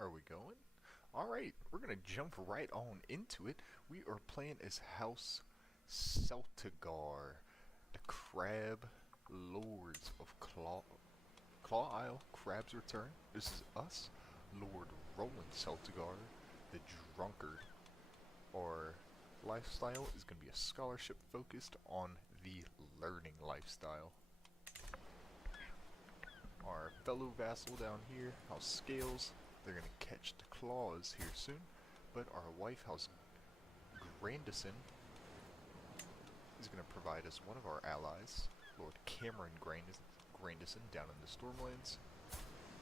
Are we going? Alright, we're gonna jump right on into it. We are playing as House Celtigar, the Crab Lords of Claw Isle, Crab's Return. This is us, Lord Roland Celtigar, the Drunkard. Our lifestyle is gonna be a scholarship focused on the learning lifestyle. Our fellow vassal down here, House Scales, they're gonna catch the claws here soon, but our wife, House Grandison, is gonna provide us one of our allies, Lord Cameron Grandison, down in the Stormlands.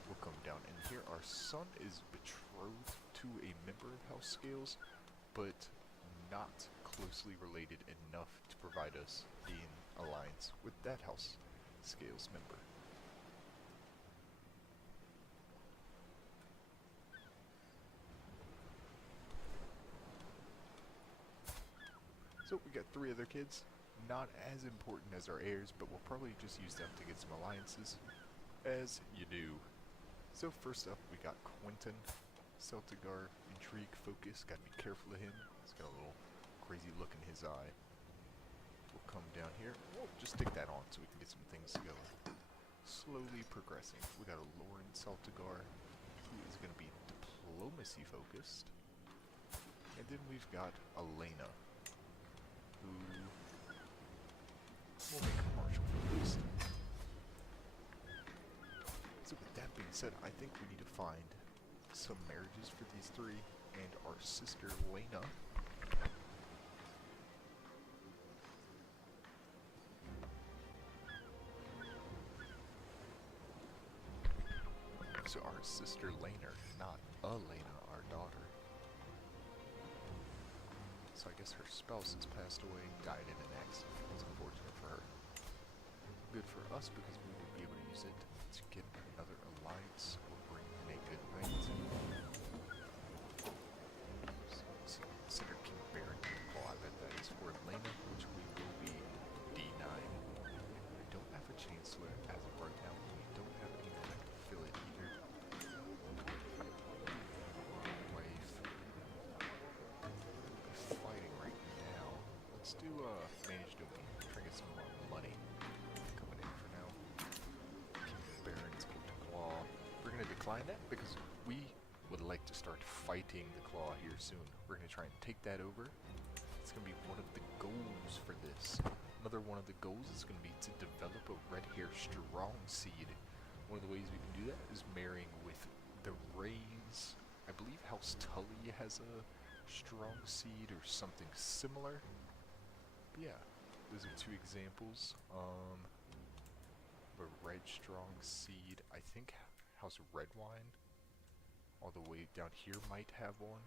We'll come down, and here our son is betrothed to a member of House Scales, but not closely related enough to provide us in alliance with that House Scales member. So we got 3 other kids, not as important as our heirs, but we'll probably just use them to get some alliances, as you do. So first up, we got Quentin Celtigar, intrigue, focus, gotta be careful of him. He's got a little crazy look in his eye. We'll come down here, we'll just stick that on so we can get some things going. Slowly progressing. We got a Lauren Celtigar, who is gonna be diplomacy focused. And then we've got Elena, who will make commercial focused. So with that being said, I think we need to find some marriages for these 3, and our sister Lena. So our sister Lena, not Elena, our daughter. So I guess her spouse has passed away, died in an accident. It was unfortunate for her. Good for us because we would be able to use it to get another alliance or bring in a good knight. So consider King Baron to call. I bet that is for Elena, which we will be D9. We don't have a Chancellor as of right now. We don't have anyone that can fill it either. Fighting right now. Let's do manage domain. Try to get some more money coming in for now. King Baron's going to claw. We're going to decline that because we would like to start fighting the claw here soon. We're going to try and take that over. It's going to be one of the goals for this. Another one of the goals is going to be to develop a red hair strong seed. One of the ways we can do that is marrying with the Rays. I believe House Tully has a strong seed or something similar. But yeah, those are 2 examples. The red strong seed, I think House Redwine all the way down here might have one.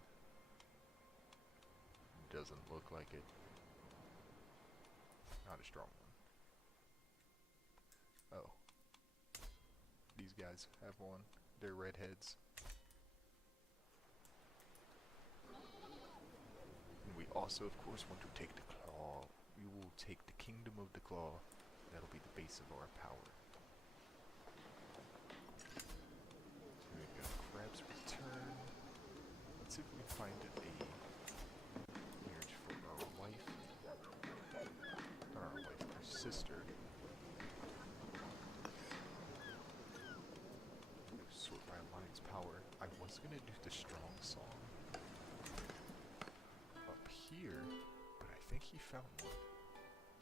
Doesn't look like it. Not a strong one. Oh. These guys have one. They're redheads. And we also, of course, want to take the claw. We will take the kingdom of the claw. That'll be the base of our power. Here we go. Crab's Return. Let's see if we can find a marriage for our wife. Not our wife, our sister. Sort by alliance power. I was gonna do the strong song up here, but I think he found one.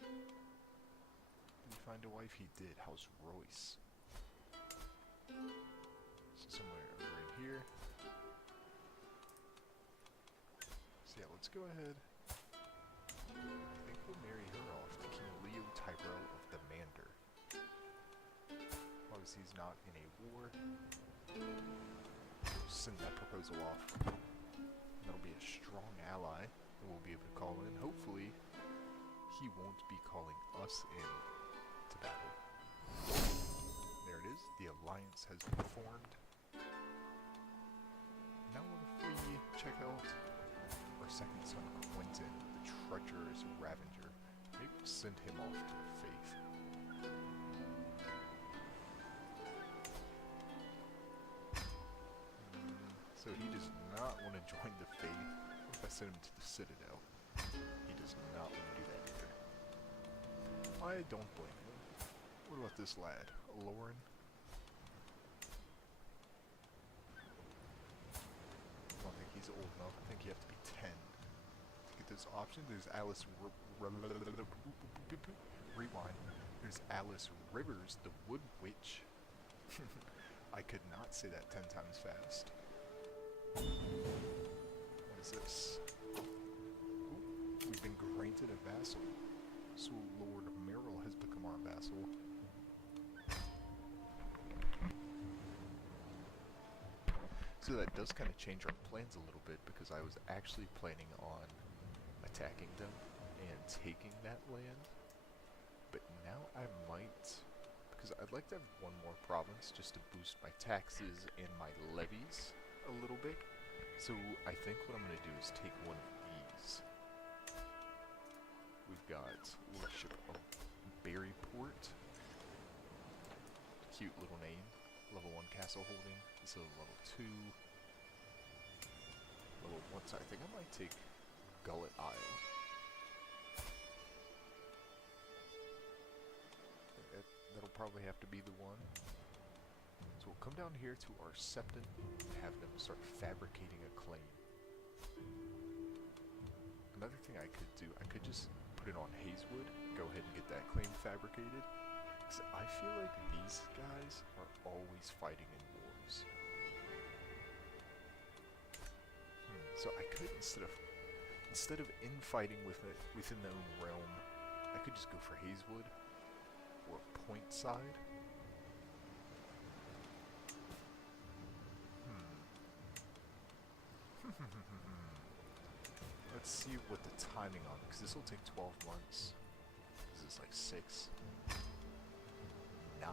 Did he find a wife? He did. House Royce. So somewhere over in here. So yeah, let's go ahead. I think we'll marry her off to King Leo Tyrell of the Mander. Obviously he's not in a war. Send that proposal off. That'll be a strong ally that we'll be able to call in. Hopefully, he won't be calling us in to battle. There it is. The alliance has been formed. Now what if we check out our second son, Quentin, the treacherous Ravenger. Maybe we'll send him off to the faith. So he does not want to join the Faith. What if I send him to the Citadel? He does not want to do that either. I don't blame him. What about this lad? Lauren? I don't think he's old enough. I think you have to be 10 to get this option. There's Alice... Rewind. There's Alice Rivers, the Wood Witch. I could not say that 10 times fast. What is this? Ooh, we've been granted a vassal. So Lord Merrill has become our vassal. So that does kind of change our plans a little bit, because I was actually planning on attacking them and taking that land. But now I might, because I'd like to have one more province just to boost my taxes and my levies a little bit. So I think what I'm going to do is take one of these. We've got Lordship of Berryport. Cute little name. Level 1 castle holding. This is a level 2. Level 1, so I think I might take Gullet Isle. That'll probably have to be the one. So we'll come down here to our septon and have them start fabricating a claim. Another thing I could do, I could just put it on Hazewood, go ahead and get that claim fabricated. Because I feel like these guys are always fighting in wars. So I could, instead of infighting within their own realm, I could just go for Hazewood. Or point side. Let's see what the timing on, because this will take 12 months. Is this like 6? 9.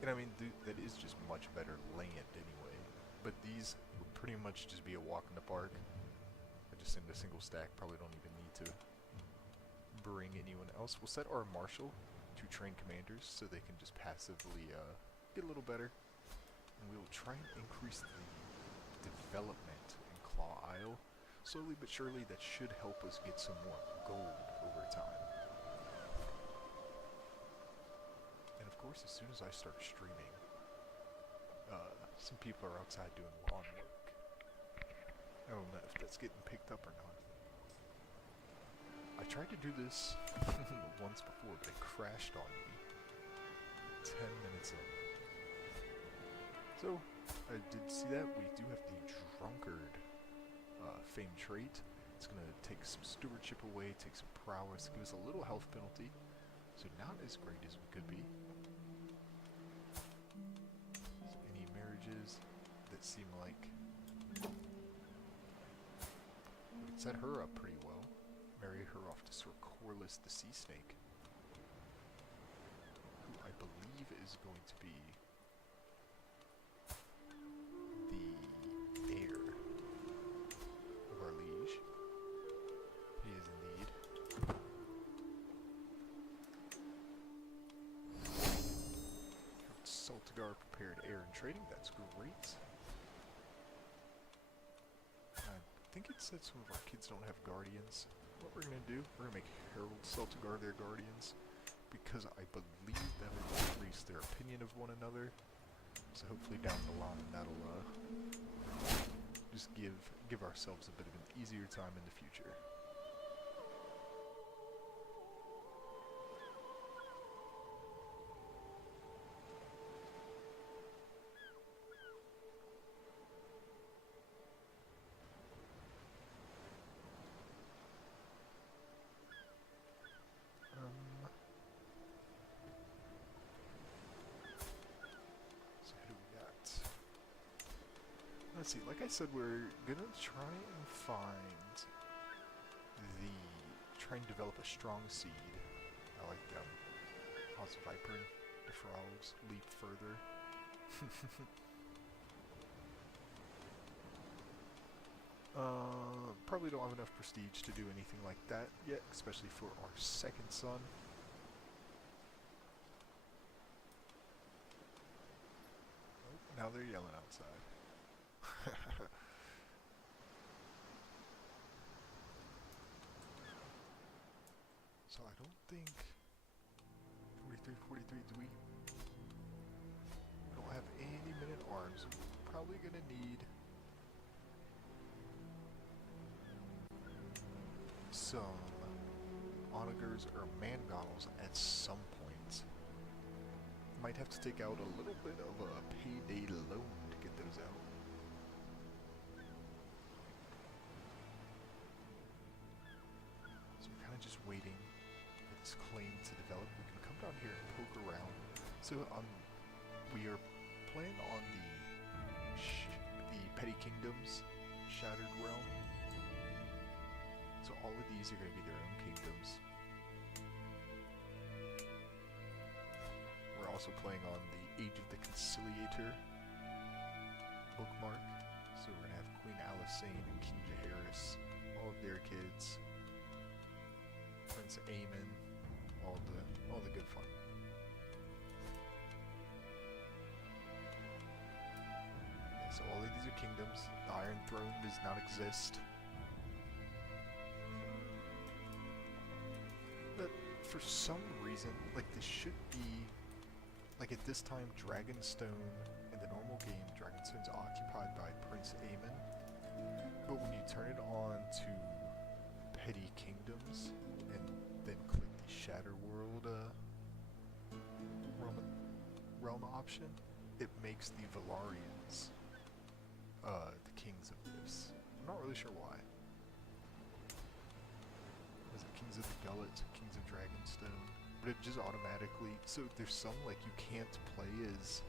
And I mean, that is just much better land anyway. But these would pretty much just be a walk in the park. I just send a single stack, probably don't even need to bring anyone else. We'll set our marshal to train commanders so they can just passively get a little better. And we will try and increase the development in Claw Isle. Slowly but surely, that should help us get some more gold over time. And of course, as soon as I start streaming, some people are outside doing lawn work. I don't know if that's getting picked up or not. I tried to do this once before, but it crashed on me 10 minutes in. So, I did see that. We do have the Drunkard fame trait. It's going to take some stewardship away, take some prowess, give us a little health penalty. So not as great as we could be. So any marriages that seem like... we could set her up pretty well. Marry her off to Sir Corliss the Sea Snake, who I believe is going to be the heir of our liege. He is indeed. House Celtigar prepared heir in trading, that's great. I think it said some of our kids don't have guardians. What we're going to do, we're going to make Harold Celtigar their guardians, because I believe that will increase their opinion of one another. So hopefully down the line that'll just give ourselves a bit of an easier time in the future. Let's see, like I said, we're gonna try and try and develop a strong seed. I like them. House Viper, Defrauds, leap further. Probably don't have enough prestige to do anything like that yet, especially for our second son. Oh, now they're yelling outside. So I don't think 43, 43. We don't have any men at arms. We're probably gonna need some onagers or mangals at some point. Might have to take out a little bit of a payday loan to get those out. So we're kind of just waiting for this claim to develop. We can come down here and poke around. So we are playing on the Petty Kingdoms Shattered Realm. So all of these are going to be their own kingdoms. We're also playing on the Age of the Conciliator bookmark. So we're going to have Queen Alyssane and King Jaehaerys, all of their kids, Prince Aemon, all the good fun. Okay, so all of these are kingdoms. The Iron Throne does not exist. But for some reason, like this should be, like at this time, Dragonstone, in the normal game, Dragonstone's occupied by Prince Aemon. But when you turn it on to Petty Kingdoms, and then click the Shatter World realm option, it makes the Valarians the kings of this. I'm not really sure why. Was it Kings of the Gullet, Kings of Dragonstone? But it just automatically, so there's some like you can't play as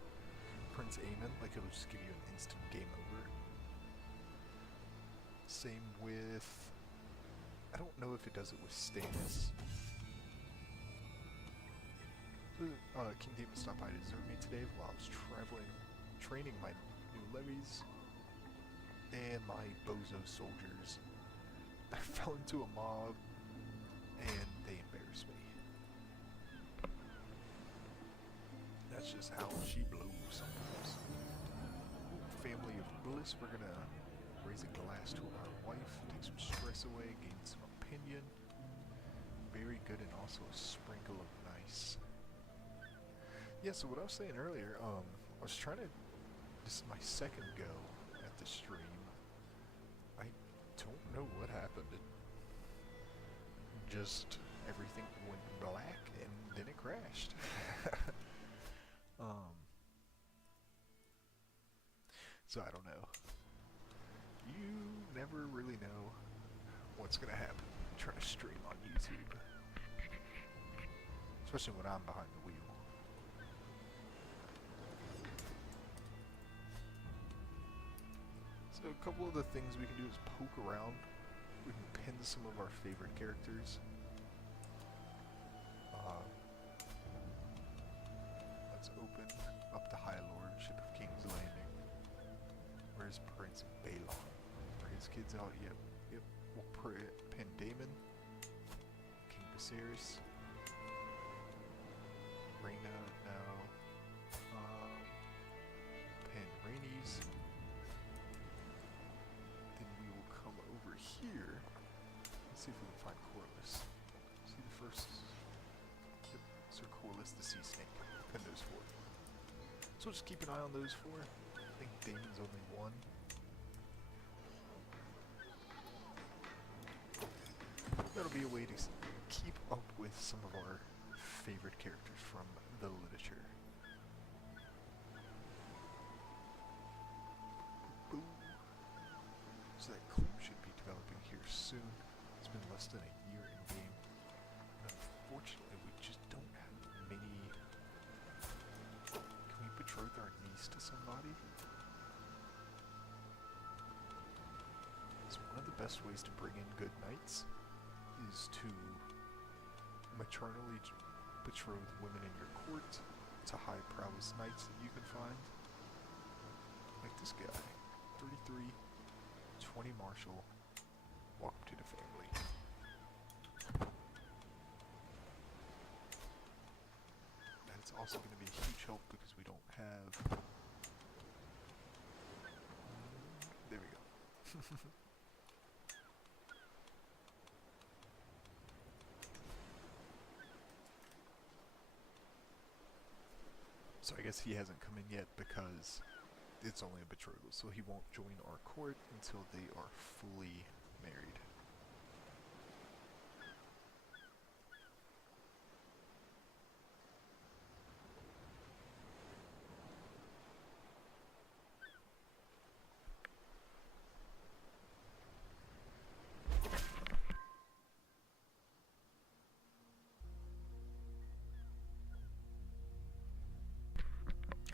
Prince Aemon, like it'll just give you an instant game over. Same with, I don't know if it does it with Stannis. King Daemon stopped by to desert me today while I was training my new levies and my bozo soldiers. I fell into a mob and they embarrassed me. That's just how she blows sometimes. Family of bliss, we're gonna raise a glass to our wife, take some stress away, gain some opinion. Very good, and also a sprinkle of nice. Yeah, so what I was saying earlier, I was trying to, this is my second go at the stream. I don't know what happened. Just everything went black and then it crashed. So I don't know. You never really know what's gonna happen trying to stream on YouTube. Especially when I'm behind the wheel. So a couple of the things we can do is poke around. We can pin some of our favorite characters. Let's open up the High Lordship of King's Landing. Where's Prince Balon? Are his kids out? Yep. We'll pin Daemon, King Viserys, Rhaena now, pin Rhaenys. Then we will come over here. Let's see if we can find Corlys. See the first. Yep, Sir Corlys the Sea Snake. Pin those four. So just keep an eye on those four. I think Daemon's only one. That'll be a way to keep up with some of our favorite characters from the literature. Boom. So that clue should be developing here soon. It's been less than a year in game. And unfortunately, we just don't have many. Can we betroth our niece to somebody? So one of the best ways to bring in good knights is to maternally betroth women in your court to high prowess knights that you can find. Like this guy. 33, 20 martial. Welcome to the family. And it's also going to be a huge help because we don't have So I guess he hasn't come in yet because it's only a betrothal, so he won't join our court until they are fully married.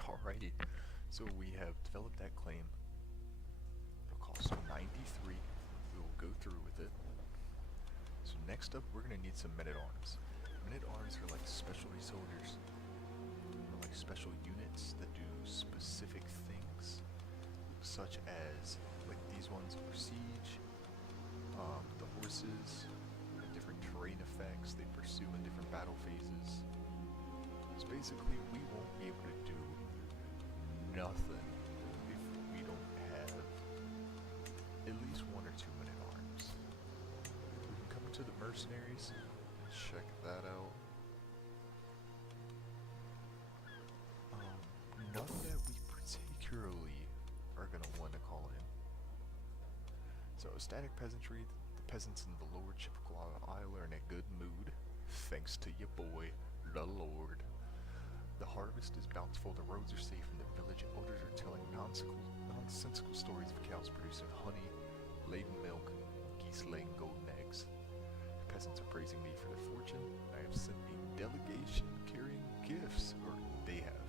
Alrighty, so we have developed that claim. It'll cost 93. We will go through with it. So next up, we're gonna need some men-at-arms. Men-at-arms are like specialty soldiers, or like special units that do specific things, such as like these ones for siege. The horses have different terrain effects. They pursue in different battle phases. So basically, we won't be able to do nothing if we don't have at least one or two men-at-arms. We can come to the mercenaries, check that out. None that we particularly are going to want to call in. So static peasantry, the peasants in the lower Chippewa Isle are in a good mood, thanks to your boy, the Lord. The harvest is bountiful, the roads are safe, and the village elders are telling nonsensical stories of cows producing honey, laden milk, geese laying golden eggs. The peasants are praising me for their fortune. I have sent a delegation carrying gifts, or they have.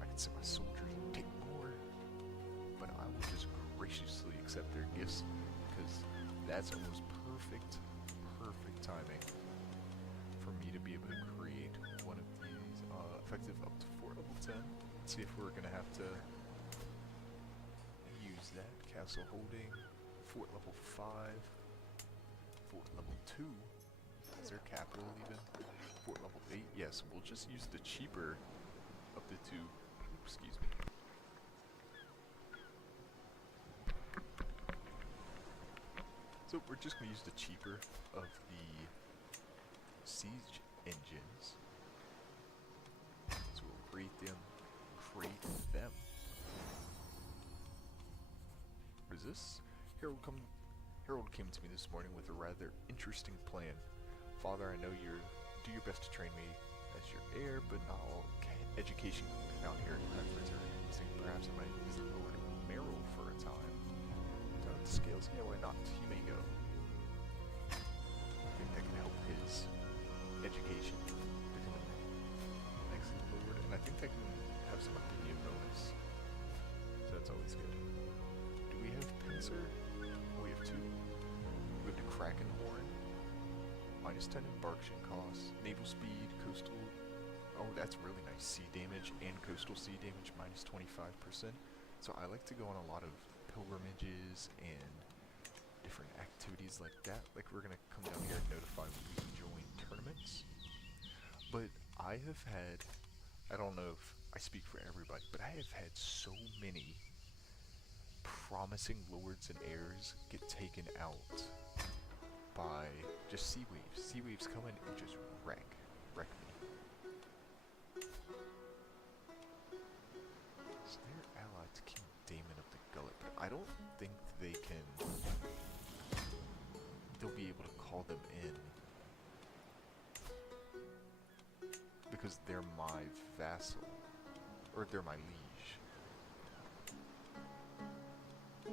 I can send my soldiers and take more, but I will just graciously accept their gifts, because that's almost perfect timing for me to be able to create one of these effective up to fort level 10. Let's see if we're gonna have to use that. Castle holding, fort level 5, fort level 2. Is there capital even? Fort level 8. Yes, we'll just use the cheaper of the two. Excuse me. So we're just gonna use the cheaper of the siege engines. So we'll create them. What is this? Harold came to me this morning with a rather interesting plan. Father, I know you do your best to train me as your heir, but not all education can be found here at Crusader. I think perhaps I might visit Lord Merrill for a time. Down at the scales? Yeah, why not? He may go. I think that can help his education, become an excellent lord, and I think that can have some opinion bonus, so that's always good. Do we have pincer? Oh, we have 2. We have the Kraken Horn, -10 embarkation costs, naval speed, coastal, oh that's really nice, sea damage and coastal sea damage -25%, so I like to go on a lot of pilgrimages and different activities like that. Like we're gonna come down here and notify when we can join tournaments. But I have had, I don't know if I speak for everybody, but I have had so many promising lords and heirs get taken out by just sea waves. Sea waves come in and just wreck me. So they're allied to King Damon of the Gullet, but I don't think they'll be able to call them in because they're my vassal, or they're my liege. You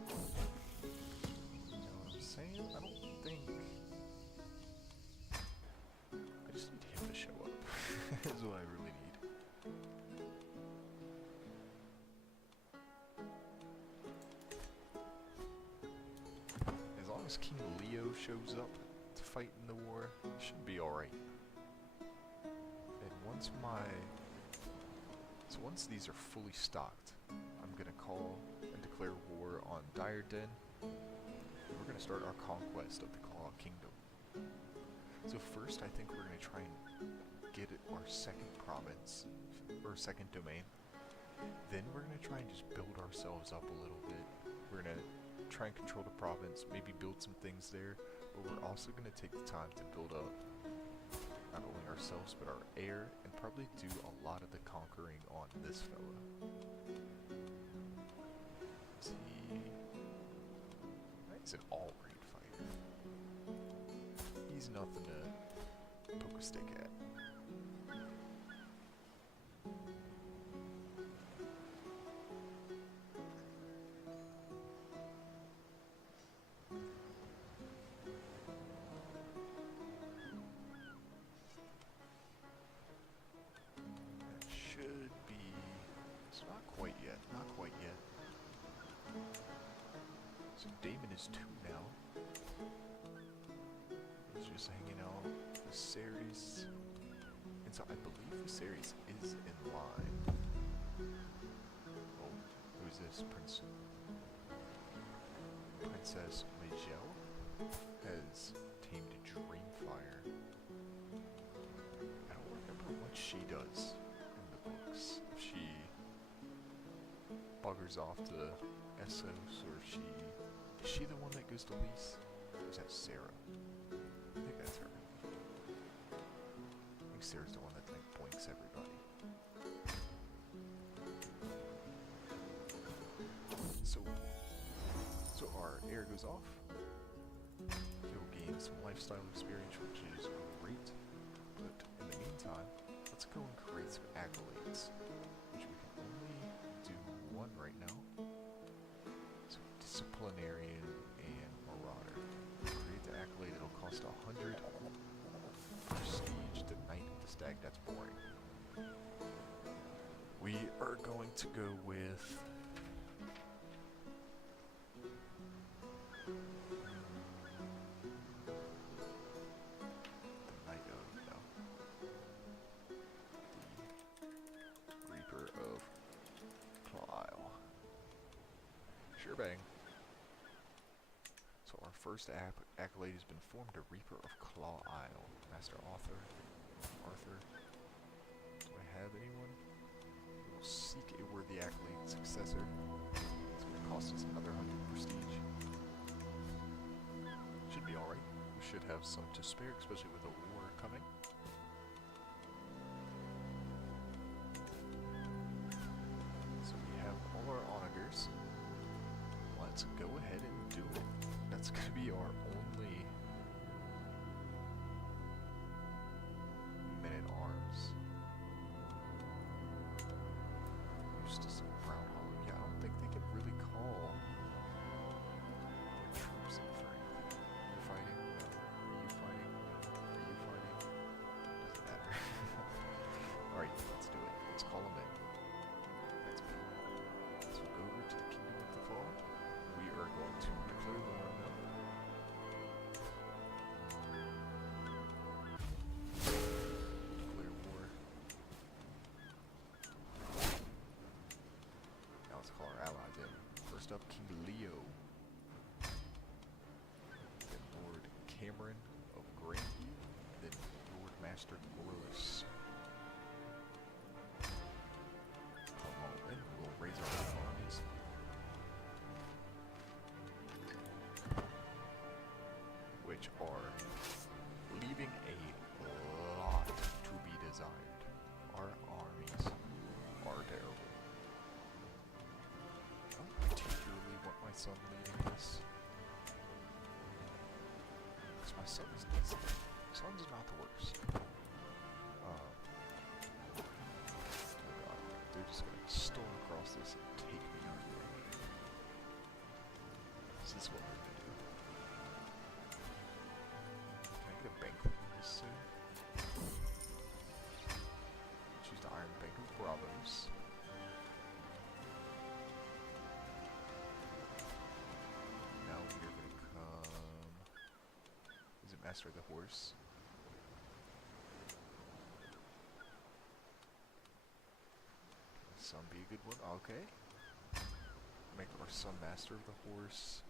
know what I'm saying? I don't think. I just need him to show up. That's what I really need. As long as King Leo shows up to fight in the war, it should be alright. And once these are fully stocked, I'm gonna call and declare war on Diarden. We're gonna start our conquest of the Claw Kingdom. So first, I think we're gonna try and get our second province, or second domain. Then we're gonna try and just build ourselves up a little bit. We're gonna try and control the province, maybe build some things there, but we're also gonna take the time to build up not only ourselves but our heir, and probably do a lot of the conquering on this fella. He's an all-raid fighter. He's nothing to poke a stick at. That should be... It's not quite yet, not quite yet. So Damon is 2 now. He's just hanging out. Viserys. And so I believe Viserys is in line. Oh, who's this? Princess Mijel has tamed a Dreamfire. I don't remember what she does in the books. If she buggers off to Essos, or is she the one that goes to Lys? Or is that Sarah? I think that's her. I think Sarah's the one that like boinks everybody. So our heir goes off. He'll gain some lifestyle experience, which is great. But in the meantime, let's go and create some accolades, which we can only do 1 right now. So disciplinarian and marauder. Create the accolade, it'll cost 100 prestige. The knight of the stag, that's boring. We are going to go with bang. So our first accolade has been formed, a Reaper of Claw Isle. Master Arthur. Do I have anyone? We will seek a worthy accolade successor. It's going to cost us another 100 prestige. Should be alright. We should have some to spare, especially with a war coming. So we have all our onagers. Let's go ahead and do it. That's going to be our only men-at-arms. Used to some Crown Hollow. Yeah, I don't think they can really call troops in for anything. Are you fighting? No. Are you fighting? No. Are you fighting? Doesn't matter. Alright, let's do it. Let's call them in. That's me. So we'll go over to the Kingdom of the Fall. We are going to declare war on them. Declare war. Now let's call our allies in. First up, King Leo. Then Lord Cameron of Grandview. Then Lord Master Gorliss. Come on in. We'll raise our own armies. Which are leaving a lot to be desired. Our armies are terrible. I don't particularly want my son leading this. Because my son is decent. My son's not the worst. Oh god, they're just gonna storm across this and take me out of the way. This is what we're gonna do. Get a banquet this soon. Choose the Iron Bank of Bravos. Now we are going to come... Is it Master of the Horse? Can the son be a good one? Okay. Make our son Master of the Horse.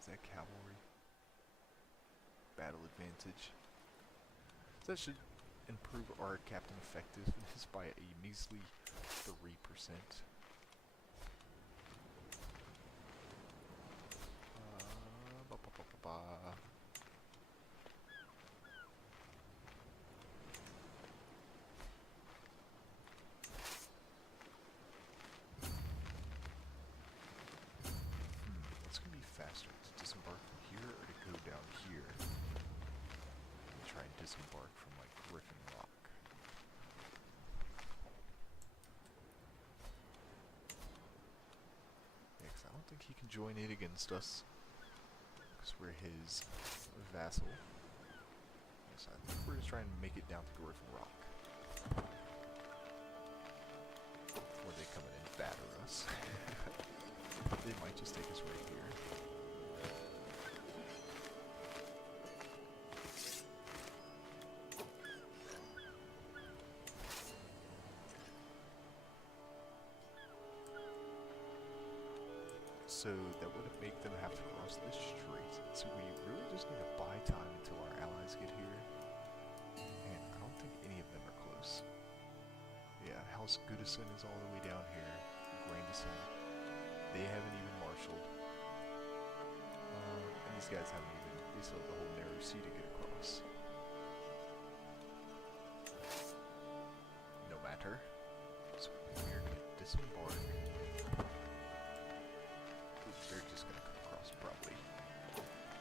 Is that cavalry? Battle advantage. So that should improve our captain effectiveness by a measly 3%. Ba, ba, ba, ba, ba. What's going to be faster, to disembark from here or to go down here? And try and disembark from, like, Griffin Rock. Yeah, 'cause I don't think he can join in against us, because we're his vassal. Yes, I think we're just trying to make it down to Griffin Rock. Before they come in and batter us. They might just take us right here. So that would make them have to cross this strait. So we really just need to buy time until our allies get here. And I don't think any of them are close. Yeah, House Goodison is all the way down here. Grandison. They haven't even marshaled. And these guys haven't even, they still have the whole narrow sea to get across. No matter. So we're going to disembark. They're just going to come across probably.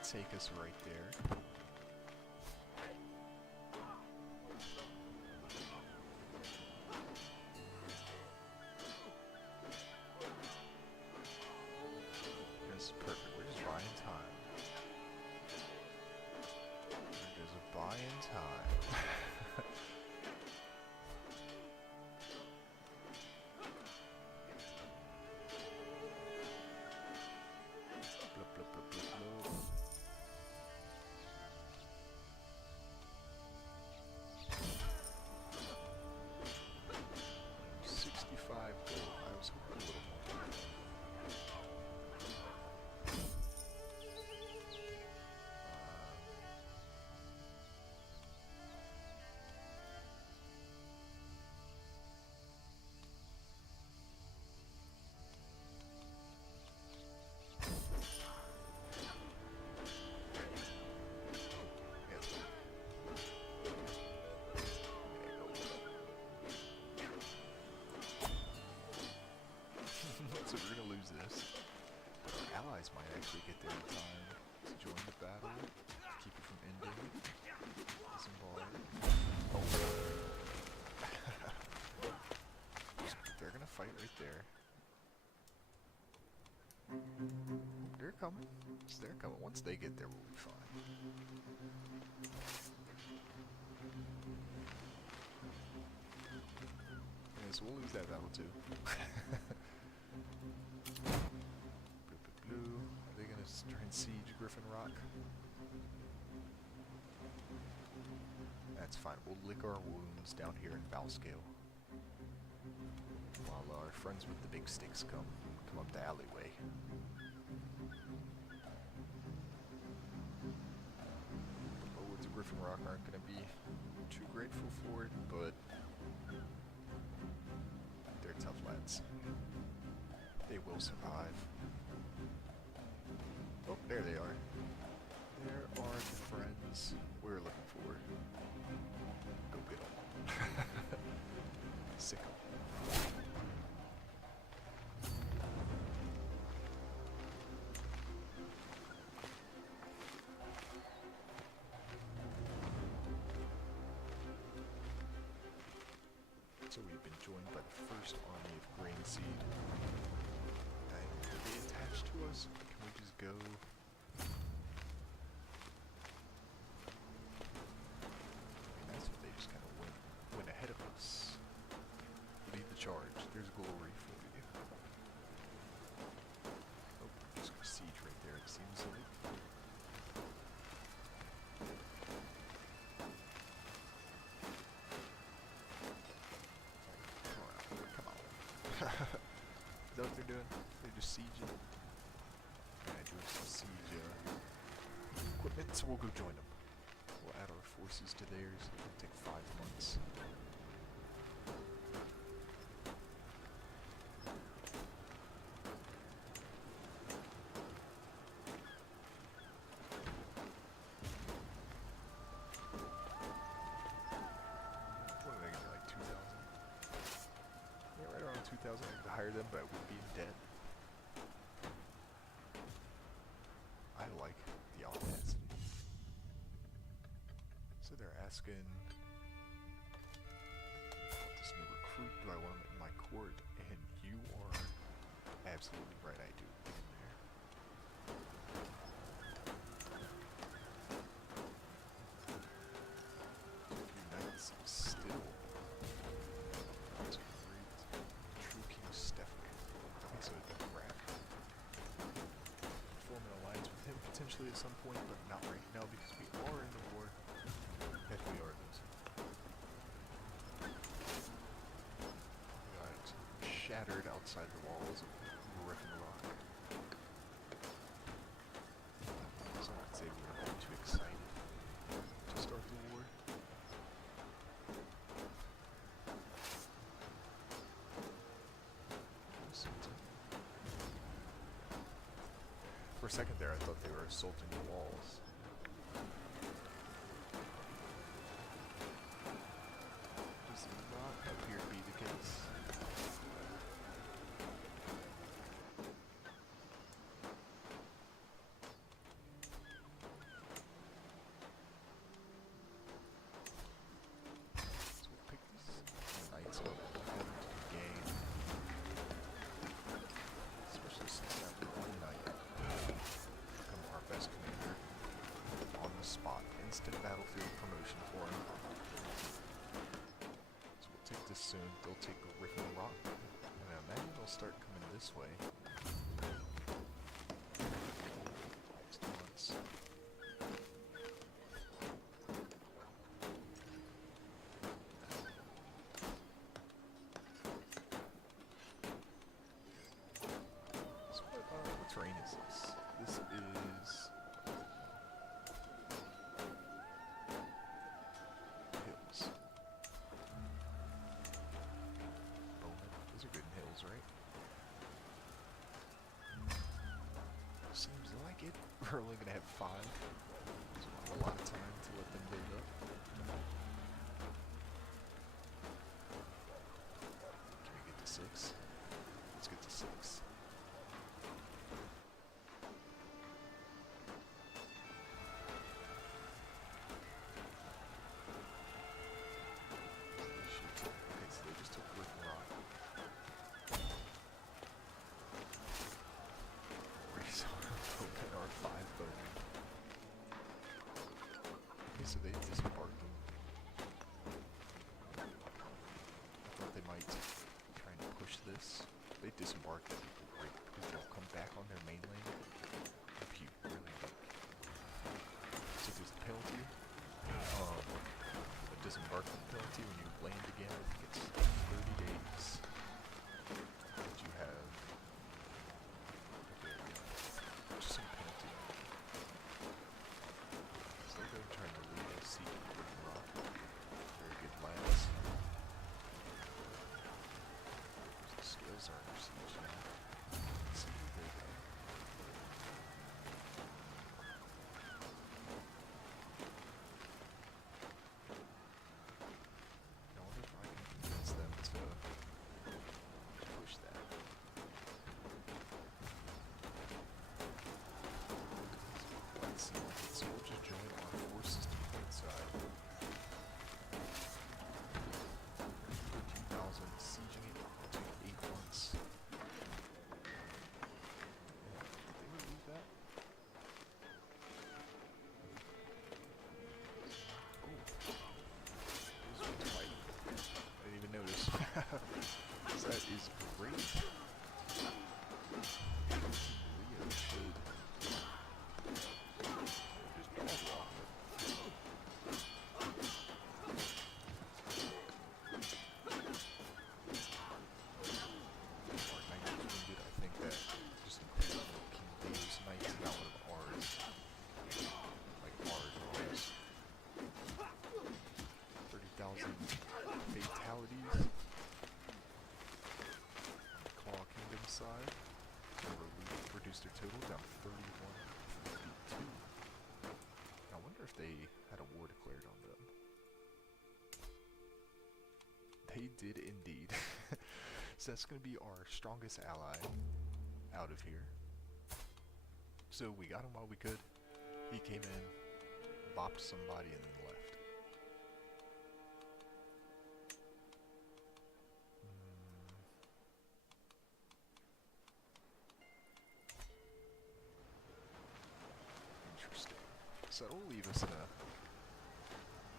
Take us right there. This is perfect. We're just buying time. We're just buying time. Blup, blup, blup, blup, blup. 65 gold. I was hoping a little more. So we're gonna lose this. But our allies might actually get there in time to join the battle, keep it from ending. Disembark. Oh. They're gonna fight right there. They're coming. They're coming. Once they get there, we'll be fine. Yeah, so we'll lose that battle too. Blue. Are they gonna try and siege Griffin Rock? That's fine. We'll lick our wounds down here in Valscale. While our friends with the big sticks come up the alleyway. The lords of Griffin Rock aren't gonna be too grateful for it, but they're tough lads. They will survive. Oh, there they are. There are the friends we're looking for. Go get them. Sick 'em. So we've been joined by the first army of Grain Seed. And are they attached to us? Can we just go? That's if they just kind of went ahead of us. Lead the charge. There's glory for you. Oh, just gonna siege right there, it seems like. Come on. Is that what they're doing? They're just sieging. Yeah, doing some siege equipment, so we'll go join them. We'll add our forces to theirs. It'll take 5 months. What are they gonna be, like 2,000? Yeah, right around 2,000. I could hire them, but I would be in debt. I like the audacity. So they're asking, this new recruit, do I want him in my court? And you are absolutely right, I do. Get in there. Unites still. That's great. True King Stefan. Okay, so it's a rat. Form an alliance with him potentially at some point, but not right now because we are in the war. Heck, we are losing. We got shattered outside the walls of Griffin Rock. Some would say we were all too excited to start the war. For a second there, I thought they were assaulting the walls. Does not appear to be the case. So we'll pick these knights up and gain. Especially since that one knight become our best commander on the spot. Instant battlefield promotion for him. So we'll take this soon. They'll take Griffin Rock. And I imagine they'll start coming this way. Next months. So what terrain is this? This is hills. Bowman. Those are good hills, right? Seems like it. We're only gonna have 5. So we have a lot of time to let them build up. Can we get to 6? Let's get to 6. Okay, so they just took Griffin Rock. Raise our 5 bowmen. Okay, so they disembarked them. I thought they might try and push this. They disembarked, that'd be great, because they'll come back on their mainland if you really like. So there's a penalty. A disembarkment penalty when you land again. I think it's 30 days that you have. Okay, just some penalty. So they're trying to lead us seek Griffin Rock. Very good lads. The scales are under siege now. Let's see who they got. I wonder if I can convince them to push that. Let's see what it. So we'll just join our forces to point side. 13,000 sieging it. It'll take 8 months. Yeah, did they relieve that? Oh. Those ones fighting. I didn't even notice. So that is great. Leo should just ball block it. Our knight was wounded. I think that just included one of King Leo's knights, not one of ours. Like ours. They did indeed. So that's going to be our strongest ally out of here. So we got him while we could. He came in, bopped somebody, and then left. Interesting. So that'll leave us in a...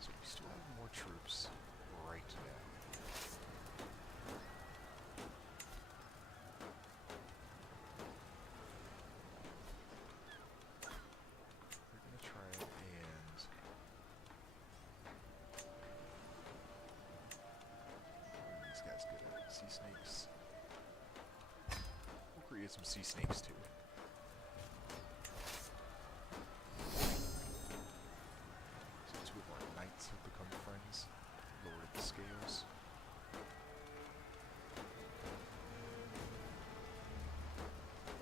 So we still have more troops right now. We're gonna try and... What are these guys good at? Sea snakes? We'll create some sea snakes too. Have become friends. Lowered the scales.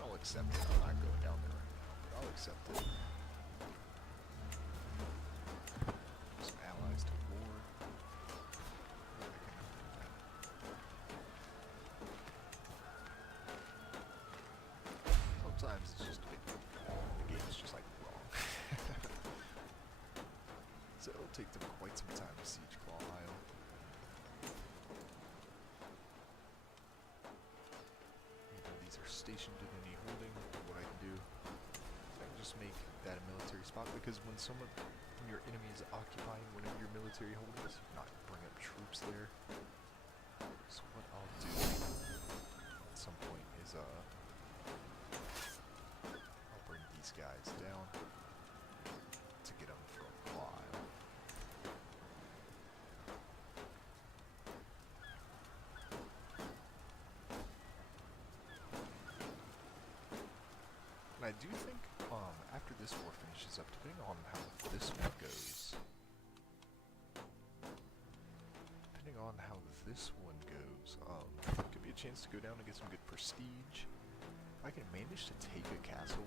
I'll accept it. I'm not going down there right now, but I'll accept it. Some allies to war. Sometimes it's just the game's just like wrong. So it'll take them quite some time to siege Claw Isle. Either these are stationed in any holding. What I can do is I can just make that a military spot, because when your enemy is occupying one of your military holdings, you cannot bring up troops there. So what I'll do at some point is I'll bring these guys down to get them from Claw Isle. And I do think, after this war finishes up, depending on how this one goes, could be a chance to go down and get some good prestige. If I can manage to take a castle,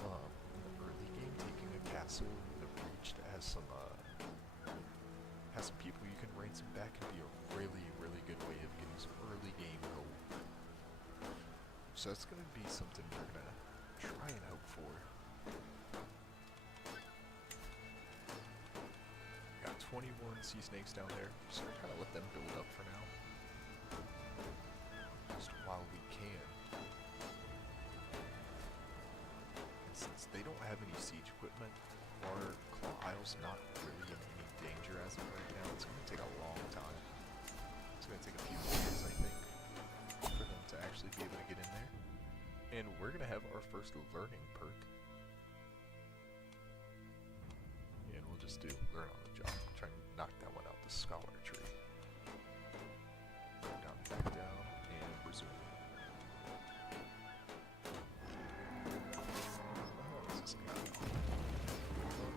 in the early game, taking a castle in the breach that has some people you can ransom back can be a really, really good way of getting some early game gold. So that's going to be something we're going to try and hope for. Got 21 sea snakes down there, so we're kind of let them build up for now. Just while we can. And since they don't have any siege equipment, our Claw Isle's not really in any danger as of right now. It's going to take a long time. It's going to take a few years, I think, for them to actually be able to get in there. And we're going to have our first learning perk. And we'll just do learn on the job. Try and knock that one out the scholar tree. Back down, and resume. Oh, is this guy?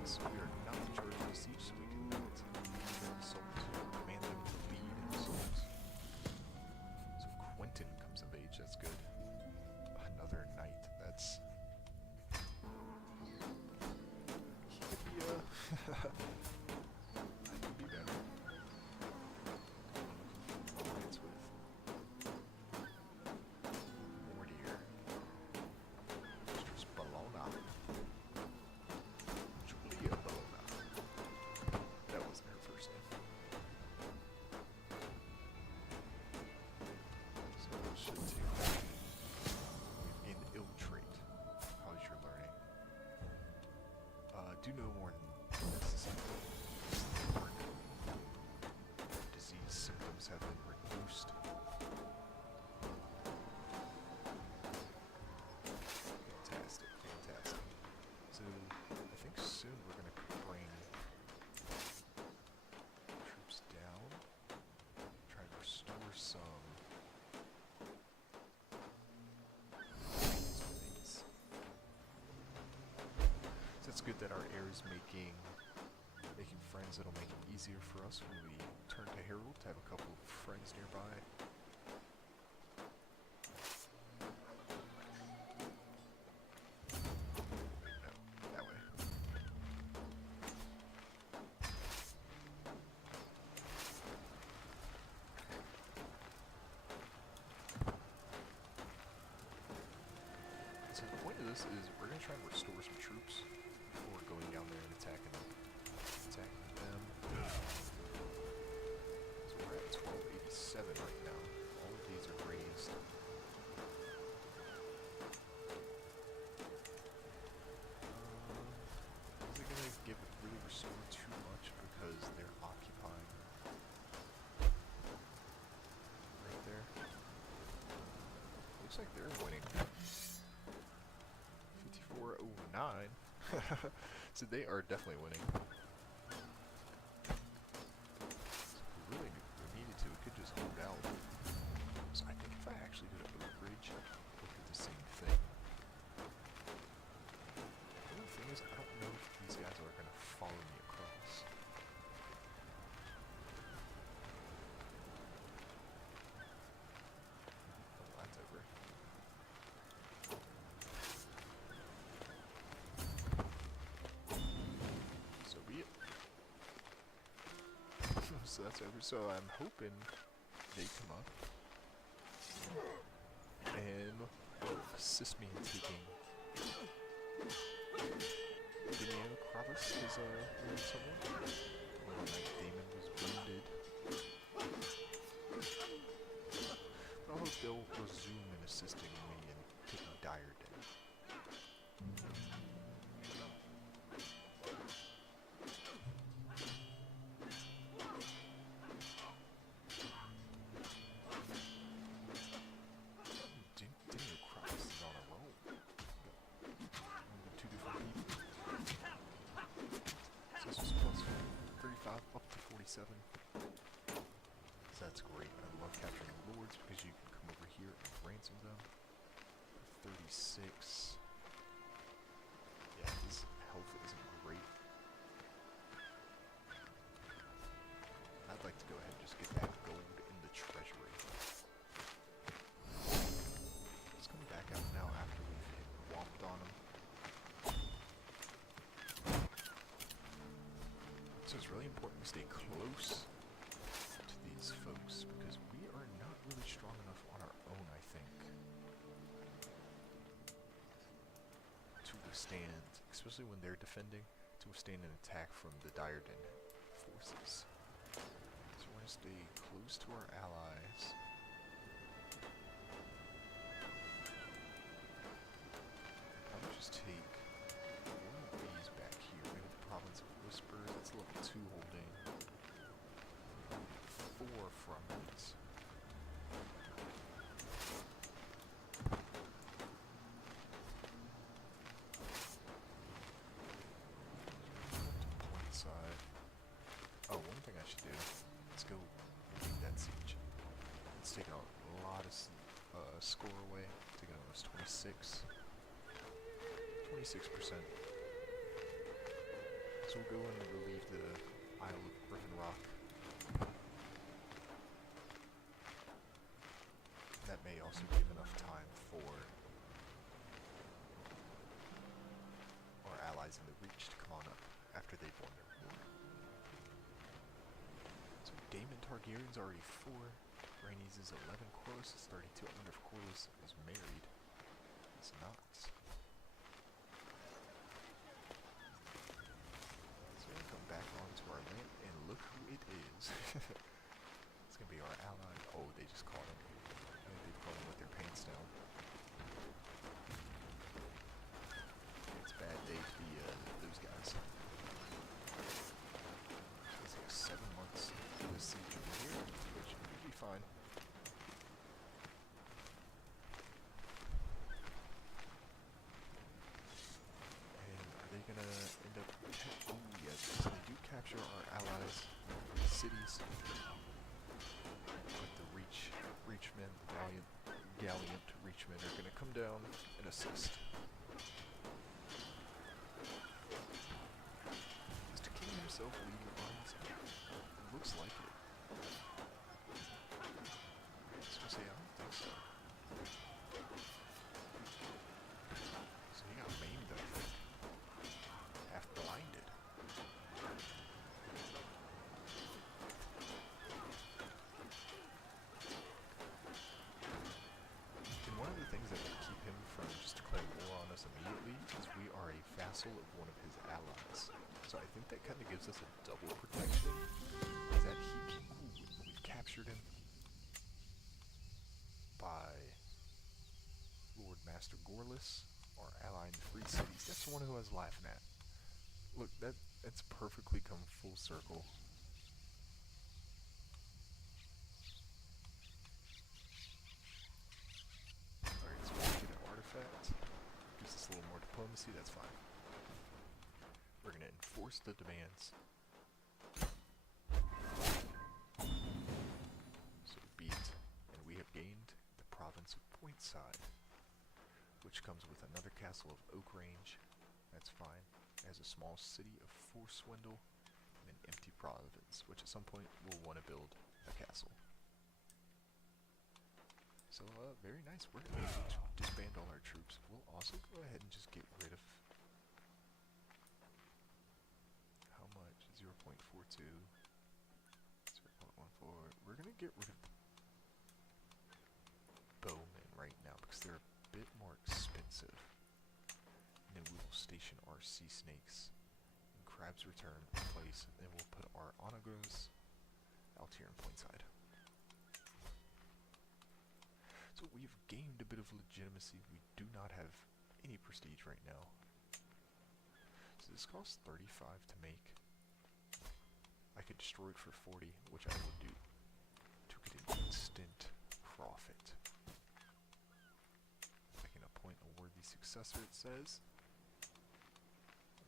So we are not in charge of the siege, so we can lead assault. Command them to lead an assault. So Quentin comes of age, that's good. Another knight, that's... He could be I could be better. Alliance with Mortier. Mistress Bologna. Julia Bologna. That wasn't her first name. So that should take that. We've gained the ill trait. How's your learning? Do no more than necessary. Disease symptoms have been reduced. Fantastic, fantastic. So, I think soon we're going to bring troops down. Try and restore some. So it's good that our heir is making friends. That'll make it easier for us when we turn to Herald to have a couple of friends nearby. No, that way. this is we're gonna try and restore some troops before going down there and attacking them. So we're at 1287 right now. All of these are raised. Is it gonna really restore too much because they're occupying right there? Looks like they're winning. 5409. So they are definitely winning. So if we really needed to, we could just hold out. So I think if I actually did a boat bridge, we'll do the same thing. The only thing is, I don't know if these guys are going to follow me across. Oh, that's over. So be it. So that's over. So I'm hoping they come up and assist me in taking Kravas is wounded someone. Little Knight Damon was wounded. But I hope they'll resume in assisting me in taking Diarden. Daniel Kravas is on a roll. Two different people. So this was plus 35 up to 47. So that's great. I love capturing lords because you can come over here and ransom them. 36. Yeah, his health isn't great. I'd like to go ahead and just get that gold in the treasury. Let's come back out now after we've hit whomped on him. So it's really important we stay close to these folks because we are not really strong enough on our own, I think, to withstand, especially when they're defending, to withstand an attack from the Diarden forces. So we're going to stay close to our allies. I would just take one of these back here. We have the Province of Whispers. That's level 2 holding 4 from it. Point side. Oh, one thing I should do. Let's go beat that siege. Let's take out a lot of score away. Taking almost 26%. So we'll go and relieve the Isle of Griffin Rock. That may also give enough time for our allies in the Reach to come on up after they've won their war. So Daemon Targaryen's already 4. Rhaenys is 11. Corlys is 32. I wonder if Corlys is married. It's not. Back onto our land, and look who it is. It's gonna be our ally. Oh, they just caught him. They've caught him with their pants down. It's a bad day to be those guys. It's like 7 months of this siege over here, which will be fine. And are they gonna end up? Oh yes, they do capture our allies' cities. But the Reachmen, Gallant Reachmen are gonna come down and assist. Is the king himself leading the armies? It looks like it. I was gonna say, I don't think so. So he got maimed, I think. Half blinded. And one of the things that would keep him from just declaring war on us immediately kind of gives us a double protection. Is that we've captured him by Lord Master Gorless, our ally in the Free Cities. That's the one who I was laughing at. Look, that's perfectly come full circle. Alright, so we'll get an artifact. Gives us a little more diplomacy, that's fine. We're gonna enforce the demands. So beat, and we have gained the province of Pointside, which comes with another castle of Oak Range. That's fine. It has a small city of Forswindle and an empty province, which at some point we'll want to build a castle. So, very nice. We're going to disband all our troops. We'll also go ahead and just get rid of... How much? 0.42. 0.14. We're going to get rid of bowmen right now because they're a bit more expensive. And then we will station our sea snakes and crabs return in place, and then we'll put our onagos out here in Pointside. So we've gained a bit of legitimacy. We do not have any prestige right now. So this costs 35 to make. I could destroy it for 40, which I will do to get an instant profit. I can appoint a worthy successor, it says.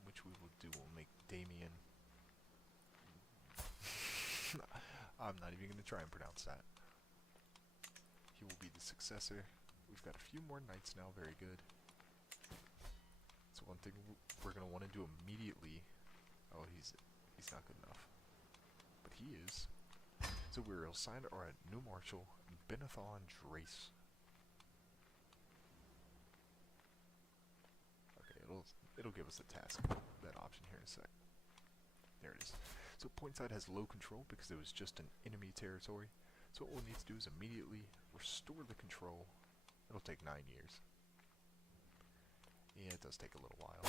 Which we will do. We'll make Damien. I'm not even going to try and pronounce that. He will be the successor. We've got a few more knights now, very good. So one thing we're going to want to do immediately... Oh, he's not good enough. But he is. So we're assigned our new marshal, Benathon Drace. Okay, it'll give us a task, that option here in a sec. There it is. So Pointside has low control because it was just an enemy territory. So what we'll need to do is immediately restore the control. It'll take 9 years. Yeah, it does take a little while.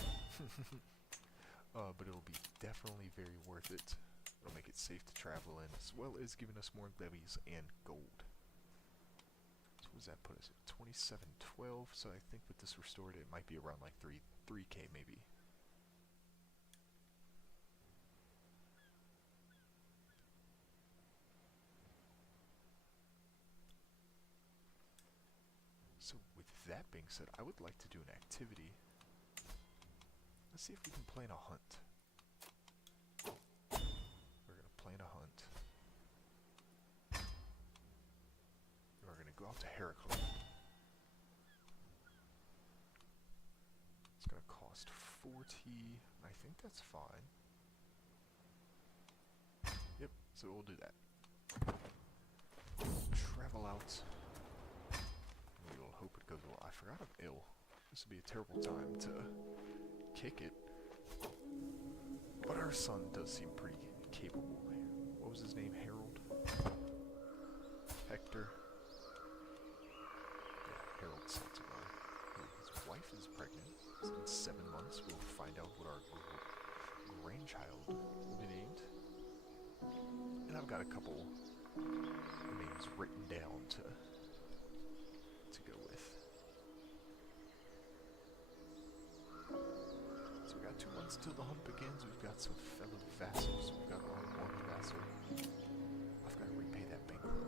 But it'll be definitely very worth it. It'll make it safe to travel in, as well as giving us more levies and gold. So what does that put us at? 2712. So I think with this restored, it might be around like 3k maybe. So with that being said, I would like to do an activity. Let's see if we can plan a hunt. We're going to plan a hunt. We're going to go out to Heracles. It's going to cost 40. I think that's fine. Yep, so we'll do that. Travel out. We'll hope it goes well. I forgot I'm ill. This would be a terrible time to kick it. But our son does seem pretty capable. What was his name? Harold? Hector? Yeah, Harold Celtigar. His wife is pregnant. So in 7 months we'll find out what our grandchild will be named. And I've got a couple names written down to go with. So we got 2 months till the hunt begins. We've got some fellow vassals. We've got our one vassal. I've got to repay that bank loan.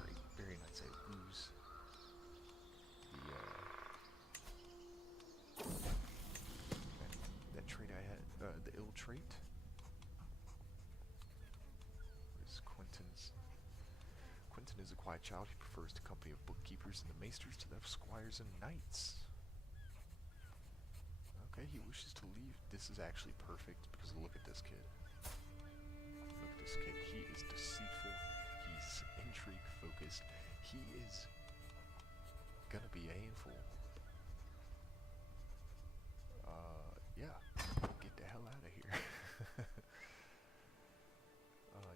Great, very nice. I lose that trait I had, the ill trait. Quentin is a quiet child. He prefers the company of bookkeepers and the maesters to that of squires and knights. Okay, he wishes to leave. This is actually perfect because look at this kid. Look at this kid. He is deceitful. He's intrigue focused. He is gonna be a handful. Yeah. Get the hell out of here.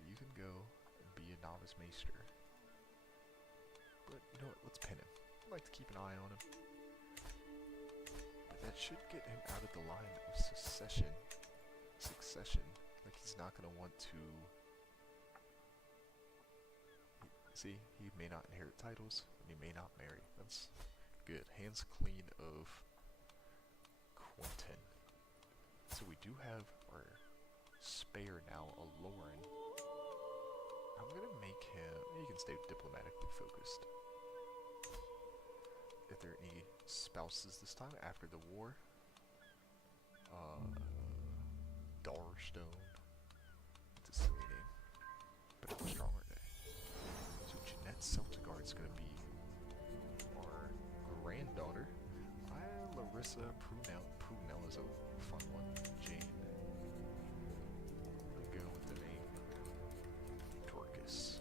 You can go and be a novice maester. But you know what? Let's pin him. I'd like to keep an eye on him. That should get him out of the line of succession. Like he's not gonna want to. See, he may not inherit titles, and he may not marry. That's good. Hands clean of Quentin. So we do have our spare now, a Lauren. I'm gonna make him. He can stay diplomatically focused. If there are any spouses this time after the war, Darstone. It's a silly name, but it's strong, aren't they? So Jeanette Celtigar is gonna be our granddaughter. Larissa Prunell is a fun one. Jane. I'm gonna go with the name Dorcas.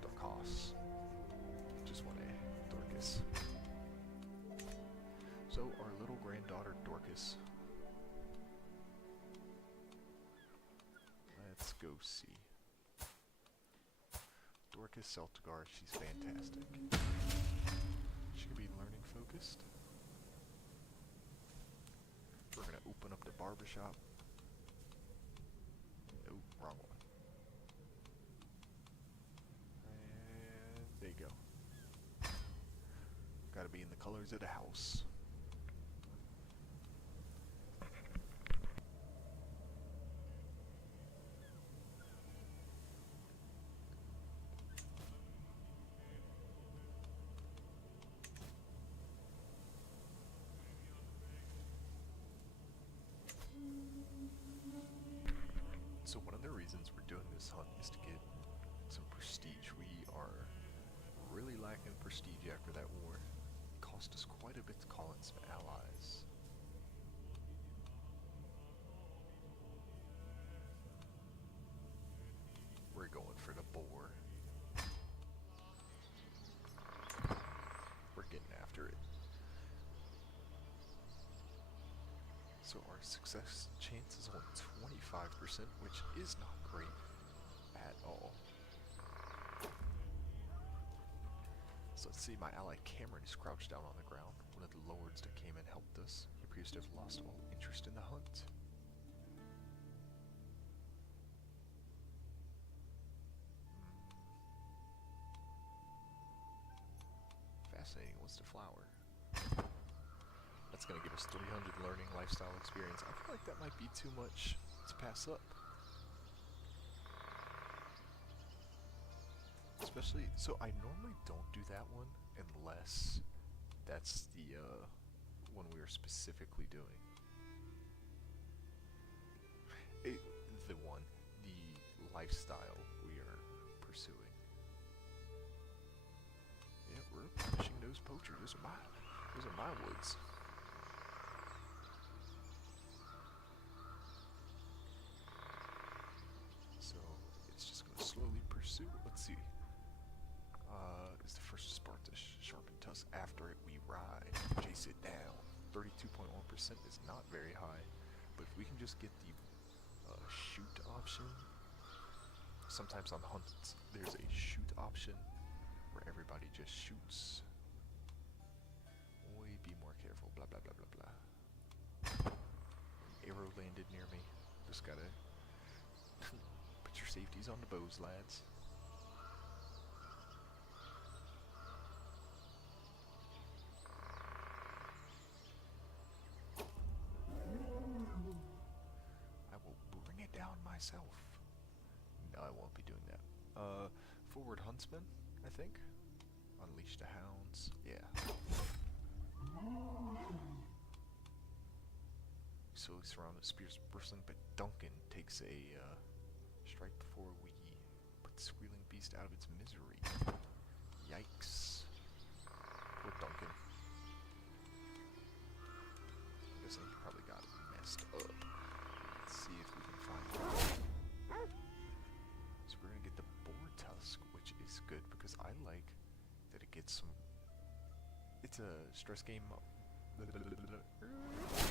Dorcas. Just one A. Dorcas. So our little granddaughter Dorcas. Let's go see. Dorcas Celtigar, she's fantastic. She can be learning focused. We're gonna open up the barbershop. Oh, wrong one. And there you go. Gotta be in the colors of the house. So one of the reasons we're doing this hunt is to get some prestige. We are really lacking prestige after that war. It cost us quite a bit to call in some allies. We're going for the boar. We're getting after it. So our success chance is only 25%, which is not great at all. So let's see, my ally Cameron is crouched down on the ground. One of the lords that came and helped us. He appears to have lost all interest in the hunt. Fascinating. What's the flower? That's going to give us 300 learning lifestyle experience. I feel like that might be too much to pass up. Especially, so I normally don't do that one unless that's the one we are specifically doing. The lifestyle we are pursuing. Yeah, we're punishing those poachers. Those are my woods. So it's just gonna slowly pursue. Let's see. Is the first Sparta sharpened tusk. After it, we ride. Chase it down. 32.1% is not very high, but if we can just get the shoot option. Sometimes on hunts, there's a shoot option where everybody just shoots. Oi, be more careful. Blah blah blah blah blah. Arrow landed near me. Just gotta put your safeties on the bows, lads. I will bring it down myself. No, I won't be doing that. Forward huntsman, I think. Unleash the hounds. Yeah. Slowly surrounded, spears bristling, but Duncan takes a strike before we put the squealing beast out of its misery. Yikes. Poor Duncan. I'm guessing he probably got it messed up. Let's see if we can find it. So we're gonna get the boar tusk, which is good because I like that it gets some. It's a stress game.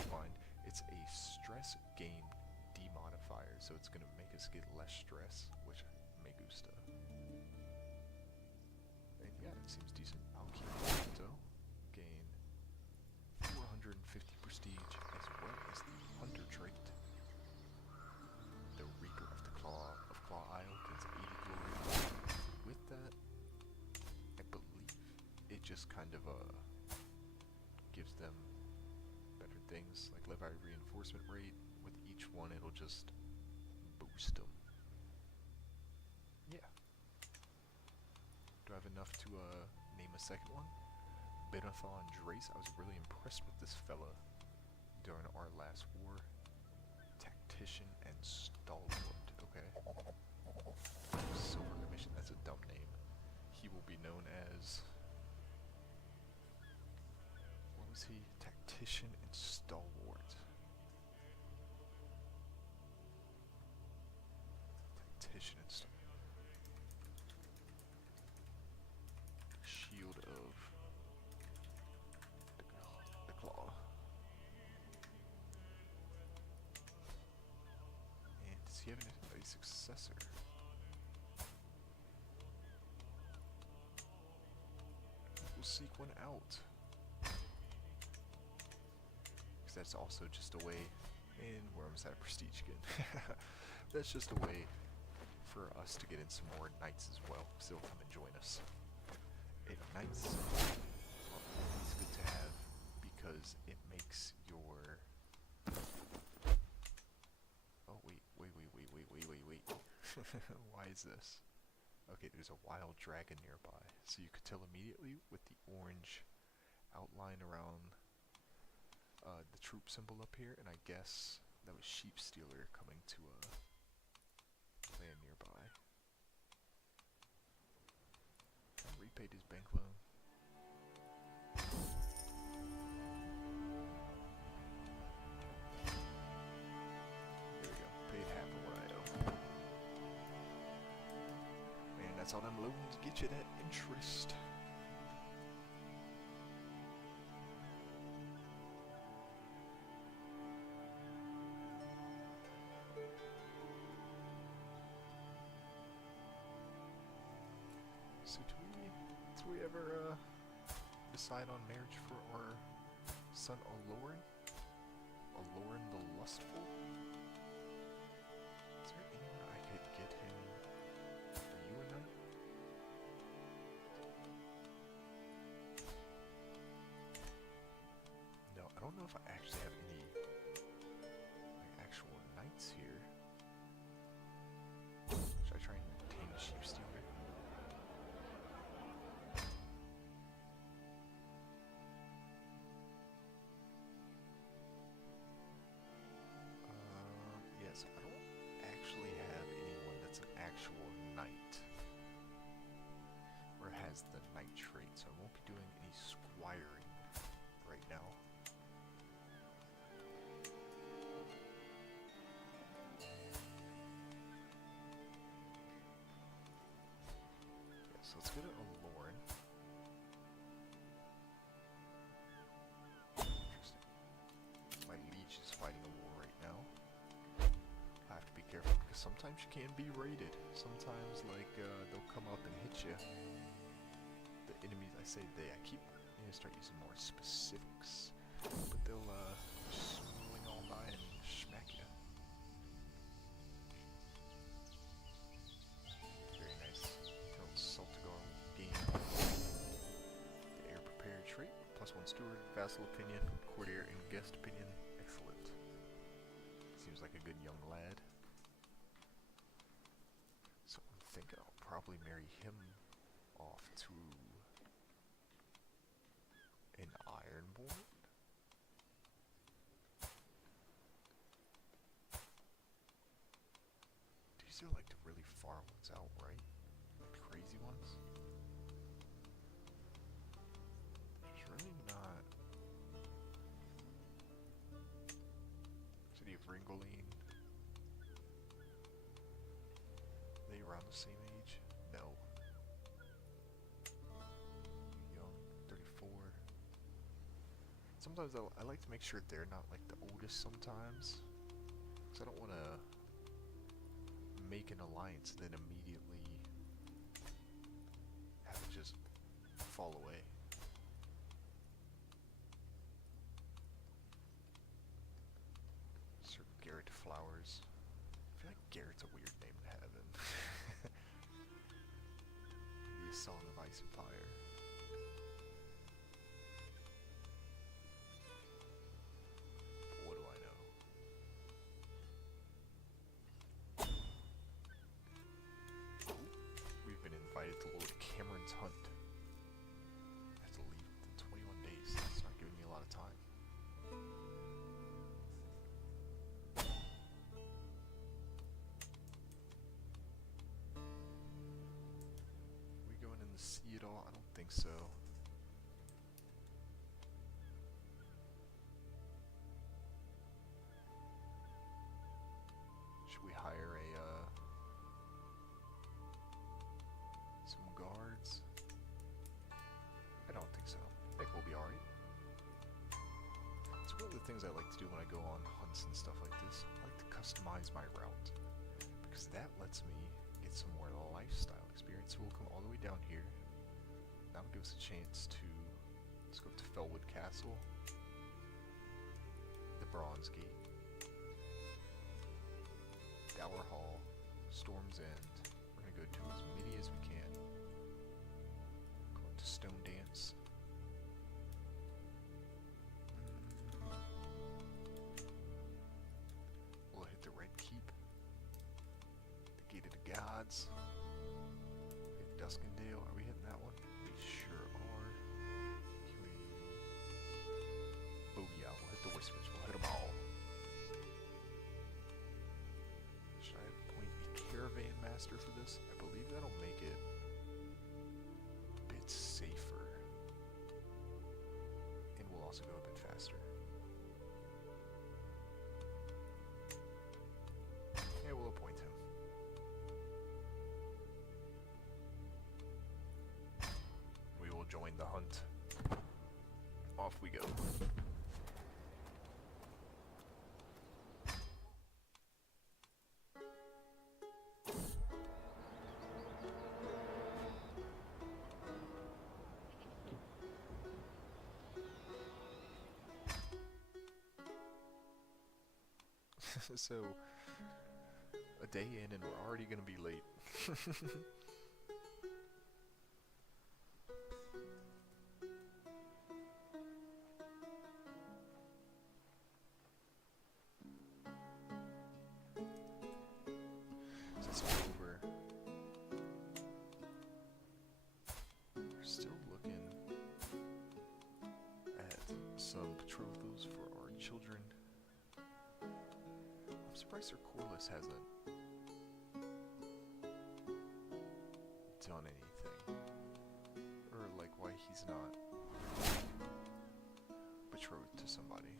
Fine. It's a stress game demodifier, so it's gonna make us get less stress, which me gusta. And yeah, it seems decent. I'll keep it. So gain 400 prestige as well as the hunter trait. The Reaper of the Claw Isle gets 80 glory. With that, I believe it just kind of gives them better things like Levi reinforcement rate. With each one, it'll just boost them. Yeah. Do I have enough to name a second one? Benathon Drace. I was really impressed with this fella during our last war. Tactician and Stalwart. Okay. Silver Commission. That's a dumb name. He will be known as... what was he? Tactician and Stalwart. Tactician and Stalwart. Shield of the Claw. And does he have a successor? We'll seek one out. Because that's also just a way, and we're almost out of prestige again. That's just a way for us to get in some more knights as well. So they'll come and join us. And knights are always good to have because it makes your... oh, wait. Why is this? Okay, there's a wild dragon nearby. So you could tell immediately with the orange outline around the troop symbol up here, and I guess that was Sheep Stealer coming to land nearby. Repaid his bank loan. There we go. Paid half of what I owe. Man, that's all them loans get you, that interest. So do we ever decide on marriage for our son Aloran? Aloran the Lustful? Is there anyone I could get him? Are you a knight? No, I don't know if I actually have any like actual knights here. Should I try and tame a sheep stealer? Yes, I don't actually have anyone that's an actual knight or has the knight trait, so I won't be doing any squiring right now. Yeah, so let's go to Aloran. Interesting. My liege is fighting a war right now. I have to be careful because sometimes you can be raided. Sometimes, like, they'll come up and hit you. The enemies, I say they, I need to start using more specifics. But they'll, swing all by and smack you. Very nice. House Celtigar game. The heir prepared trait. +1 steward, vassal opinion, courtier, and guest opinion. Excellent. Seems like a good young lad. So I'm thinking I'll probably marry him off to an Ironborn. These are like the really far ones out, right? Like the crazy ones. There's really not. City of Ringoline. They around the same age? No. Young, 34. Sometimes I like to make sure they're not like the oldest sometimes. Because I don't want to make an alliance and then immediately have it just fall away. think so. Should we hire some guards? I don't think so. I think we'll be alright. It's one of the things I like to do when I go on hunts and stuff like this. I like to customize my route, because that lets me get some more lifestyle experience. So we'll come all the way down here. That'll give us a chance to, let's go up to Felwood Castle, the Bronze Gate, Dower Hall, Storm's End. We're gonna go to as many as we can. Go into Stone Dance. We'll hit the Red Keep, the Gate of the Gods, hit Duskendale. Are we hitting that one? We sure are. Booyah, we'll hit the Whispers. We'll hit them all. Should I appoint a caravan master for this? I believe that'll make it a bit safer. And we'll also go a bit faster. Yeah, we'll appoint him. We will join the hunt. Off we go. So, a day in and we're already gonna be late. So let's go over. We're still looking at some betrothals for our children. I'm surprised Sir Corliss hasn't done anything. Or like why he's not betrothed to somebody.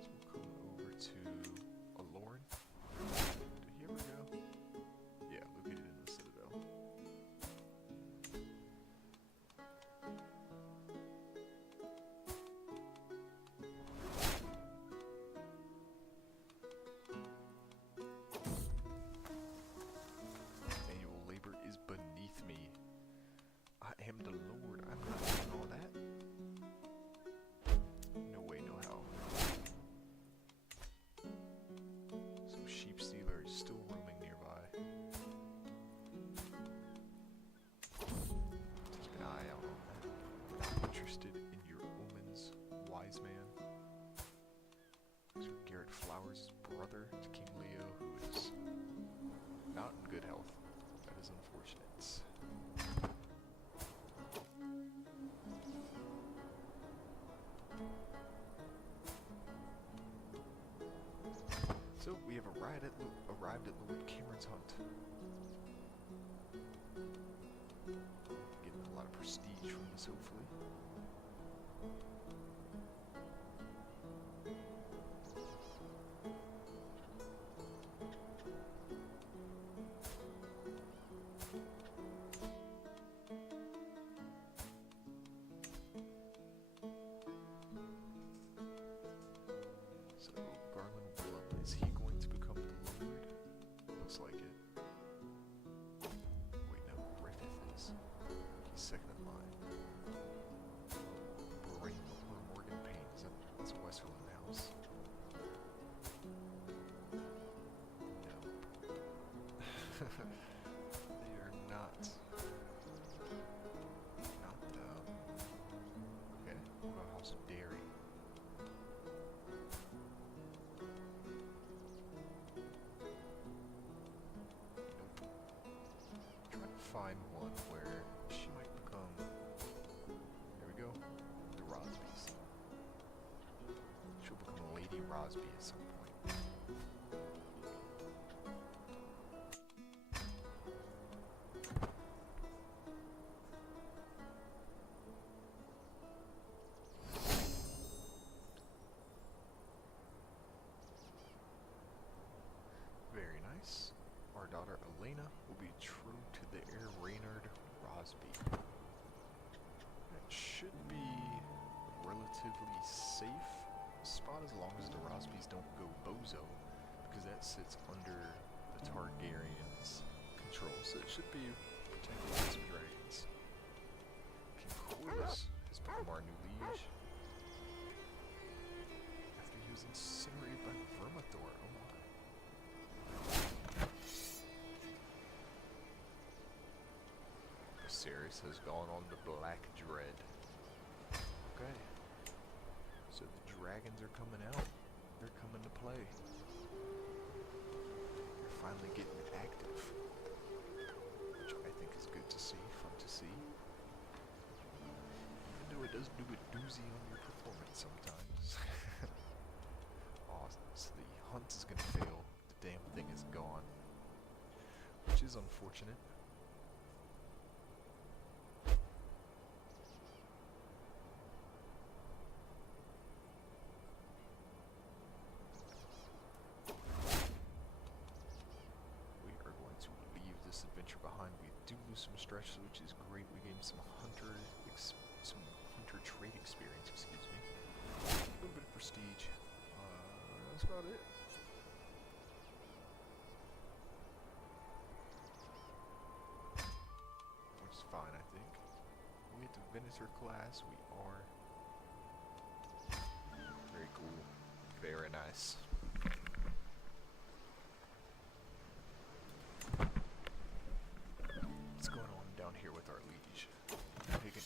So we'll come over to Alorn. Did he ever go? Yeah, located in the Citadel. Manual labor is beneath me. I am the Lord. I'm not doing all that. No way, no how. Some sheep stealer is still roaming nearby. Keep an eye out on that. Not interested in your omens, wise man. So Garrett Flowers' brother to King Leo, who is not in good health. That is unfortunate. So we have arrived at Lord Cameron's hunt. Getting a lot of prestige from this, hopefully. So, Garland Willem, is he going to become the Lord? Looks like it. Wait, no, Griffith is. He's second in line. Morgan Payne, that's a Westmoreland house. No. They are not. Okay, what about House Dairy? Nope. Trying to find one where she might become. There we go. The Rosbys. She'll become Lady Rosby at some point. will be true to the Air Reynard Rosby. That should be a relatively safe spot as long as the Rosbys don't go bozo, because that sits under the Targaryen's control, so it should be protected by some dragons. King Corlys has become our new liege after he was incinerated by Vermithor. Oh my. Viserys has gone on the Black Dread. Okay. So the dragons are coming out. They're coming to play. They're finally getting active, which I think is good to see, fun to see. Even though it does do a doozy on your performance sometimes. Awesome. So the hunt is going to fail. The damn thing is gone, which is unfortunate. Adventure behind. We do lose some stretches, which is great. We gained some hunter trade experience, excuse me. A little bit of prestige. That's about it. Which is fine, I think. We get to Venator class. We are very cool. Very nice.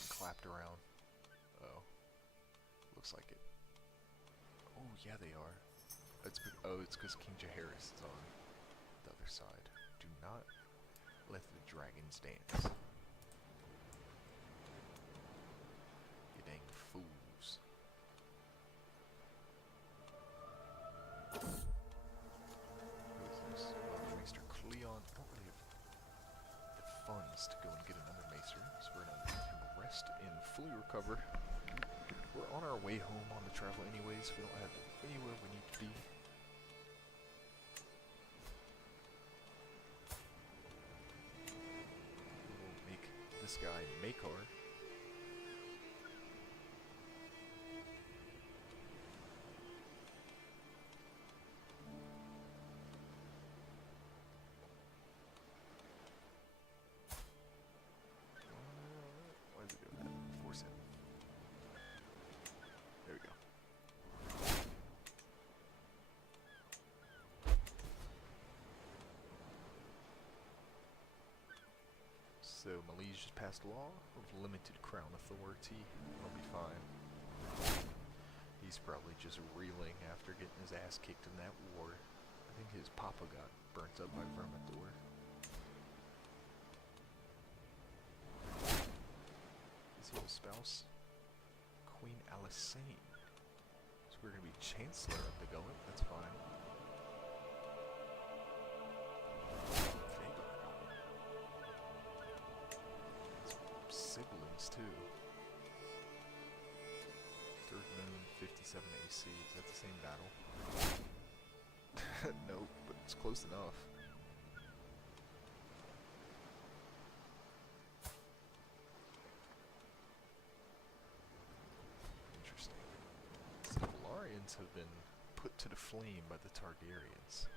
Clapped around. Oh, looks like it. Oh yeah, they are. It's because King Jaehaerys is on the other side. Do not let the dragons dance. You dang fools. Who is this? Maester Cleon. I don't really have the funds to go and get another Maester, so we're gonna rest and fully recover. We're on our way home on the travel anyways. We don't have anywhere we need to be. We'll make this guy Makar. So Malise just passed a law of limited crown authority. That'll be fine. He's probably just reeling after getting his ass kicked in that war. I think his papa got burnt up by Vermithor. Is he a spouse? Queen Alyssane. So we're gonna be Chancellor of the Gullet. That's fine. Siblings too. Third Moon 57 AC. Is that the same battle? Nope, but it's close enough. Interesting. So the Velaryons have been put to the flame by the Targaryens.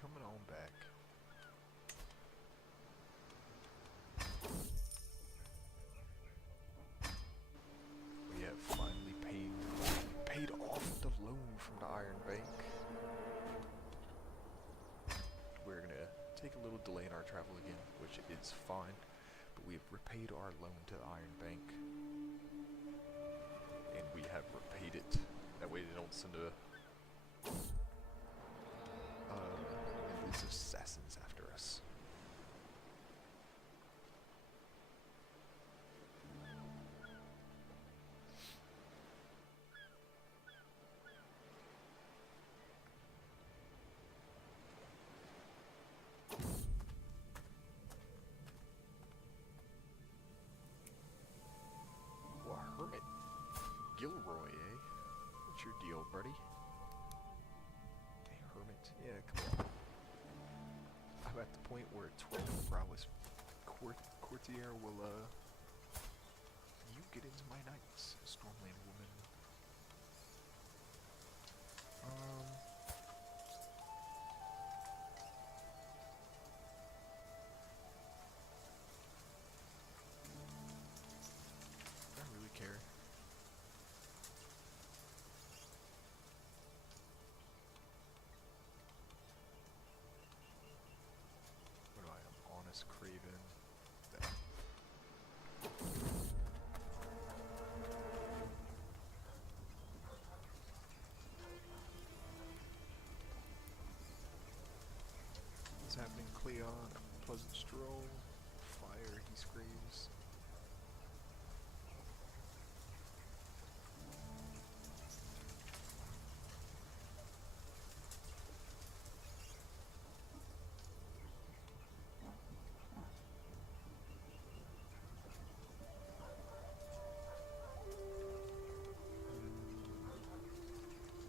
Coming on back. We have finally paid off the loan from the Iron Bank. We're gonna take a little delay in our travel again, which is fine, but we have repaid our loan to the Iron Bank. And we have repaid it. That way they don't send these assassins after us. point where a 12 prowess courtier will, you get into my knights, Stormlane woman. I don't really care. What do I am? Honest Craven. That. What's happening, Cleon? A pleasant stroll. Fire, he screams.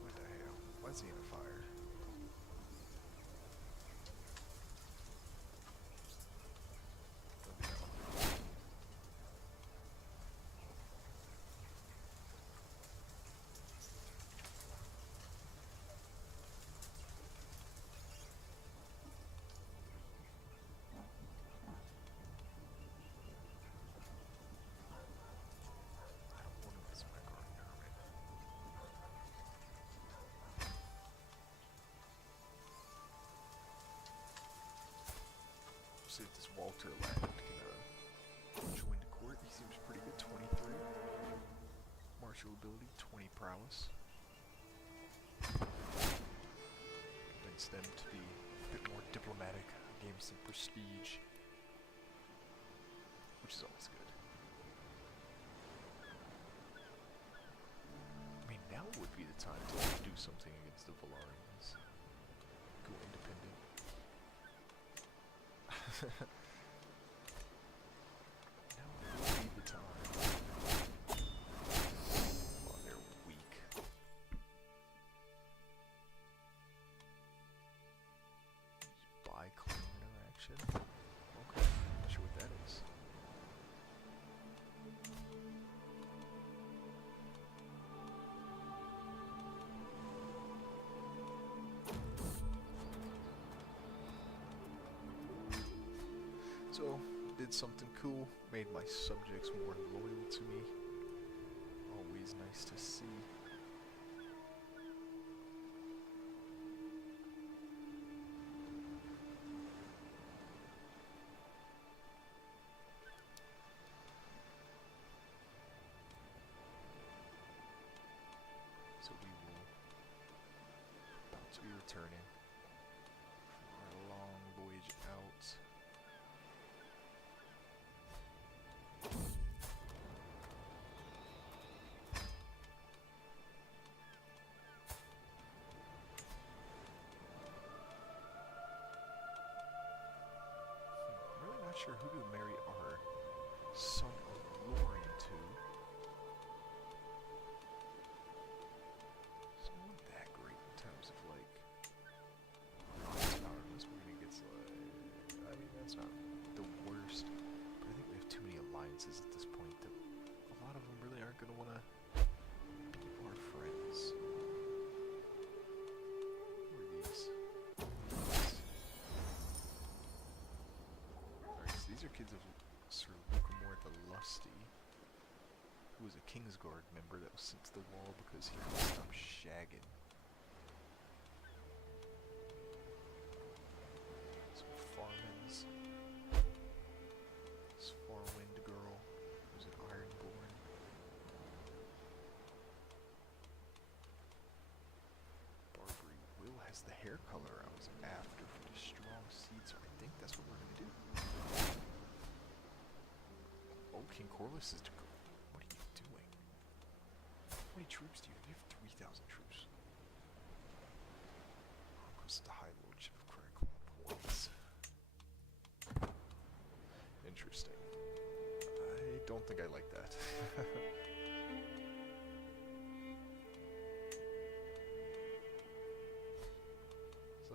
What the hell? Why's he in a fire? See if this Walter lad can join the court. He seems pretty good. 23. Martial ability, 20 prowess. Convince them to be a bit more diplomatic, gain some prestige, which is always good. I mean, now would be the time to do something against the Valarians. Go independent. Now would be the time. Oh, they're weak. Buy clean interaction. Okay, not sure what that is. So, did something cool, made my subjects more loyal to me. Always nice to see. So we will about to be returning from our long voyage out. Sure who to marry our son of Lauren to. It's not that great in terms of like power. Unless we're gonna get like, I mean that's not the worst, but I think we have too many alliances at this point that a lot of them really aren't gonna wanna be our friends. Who are these? These are kids of Sir Lucamore the Lusty, who was a Kingsguard member that was sent to the wall because he couldn't stop shagging. Some Farmans. This Farwind girl, who's an Ironborn. Barbary Will has the hair color I was after for the strong seed, so I think that's what we're gonna do. Oh, King Corlys is to go. What are you doing? How many troops do you have? You have 3,000 troops. Conquest the High Lordship of Cragclaw points. Interesting. I don't think I like that.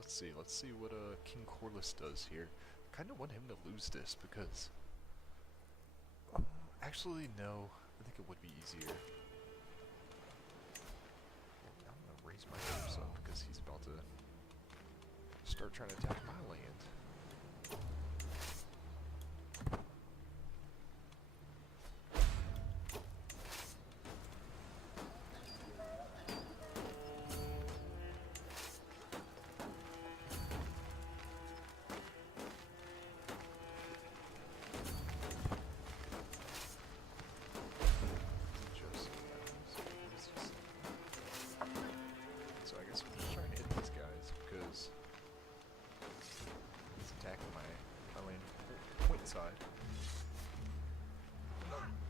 So let's see what King Corlys does here. kind of want him to lose this because... actually, no. I think it would be easier. I'm gonna raise my troops up because he's about to start trying to attack my land.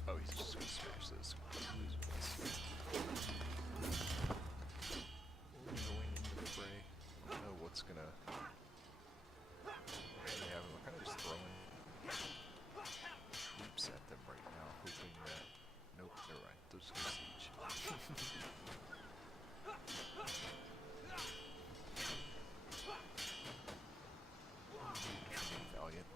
Oh, he's just gonna smash this. We're going into the fray. I don't know what's gonna... Yeah, we're kind of just throwing troops at them right now, hoping that... Nope, never mind. They're just gonna siege. Valiant.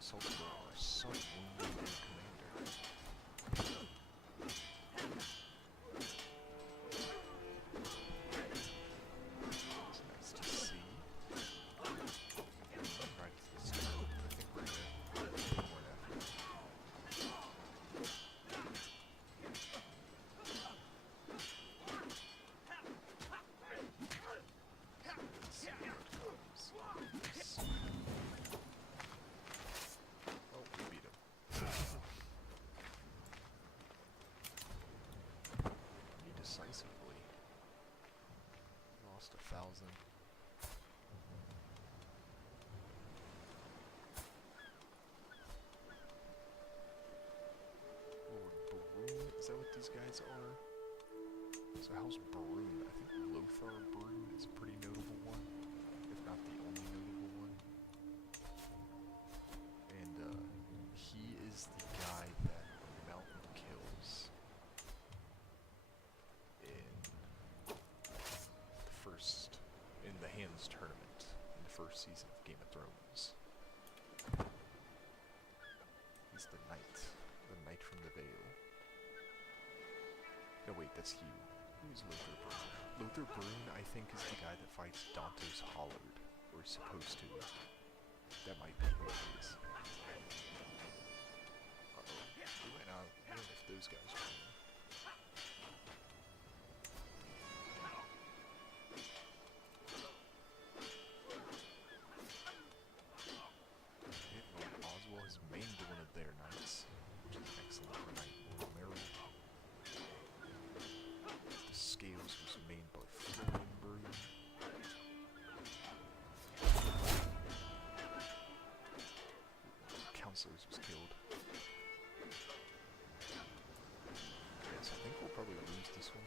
Celtigar, so wounded commander. It's nice to see. Right at this turn, I think we're gonna take more effort. Let's see what comes. Oh, we beat him. Pretty decisively. Lost 1,000. Lord Baroon, is that what these guys are? So House Baroon, I think Lothar Baroon is a pretty notable one, if not the only notable one. And he is the guy that Mountain kills in the Hands tournament, in the first season of Game of Thrones. He's the knight from the Vale. No wait, that's Hugh. Who's Lothar Baroon? Lothar Baroon, I think, is the guy that fights Dantos Hollowed, or is supposed to. That might be who it is. Uh-oh. We went out, even if those guys were in. Oswald has mained one of their knights, which is excellent for Knight Lord Merrill. The Scales was mained by Florian Baroon. Counselors was killed. Yes, I think we'll probably lose this one.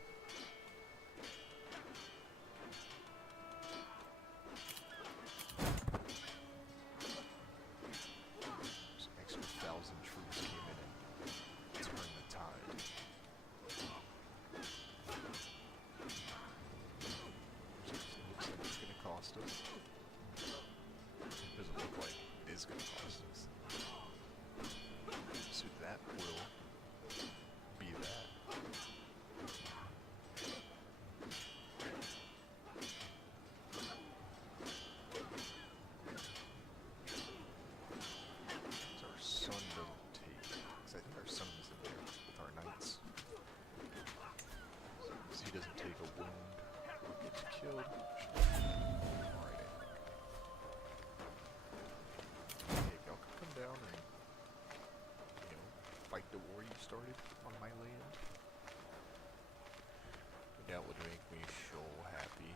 Some extra 1,000 troops came in and turned the tide. Which looks like it's going to cost us. Doesn't look like it is going to cost us. So that will be that. So our son doesn't take, because I think our son was in there with our knights. So he doesn't take a wound or gets killed. Alright, I think. Hey, y'all can come down and, you know, fight the war you started on my land. That would make me so happy.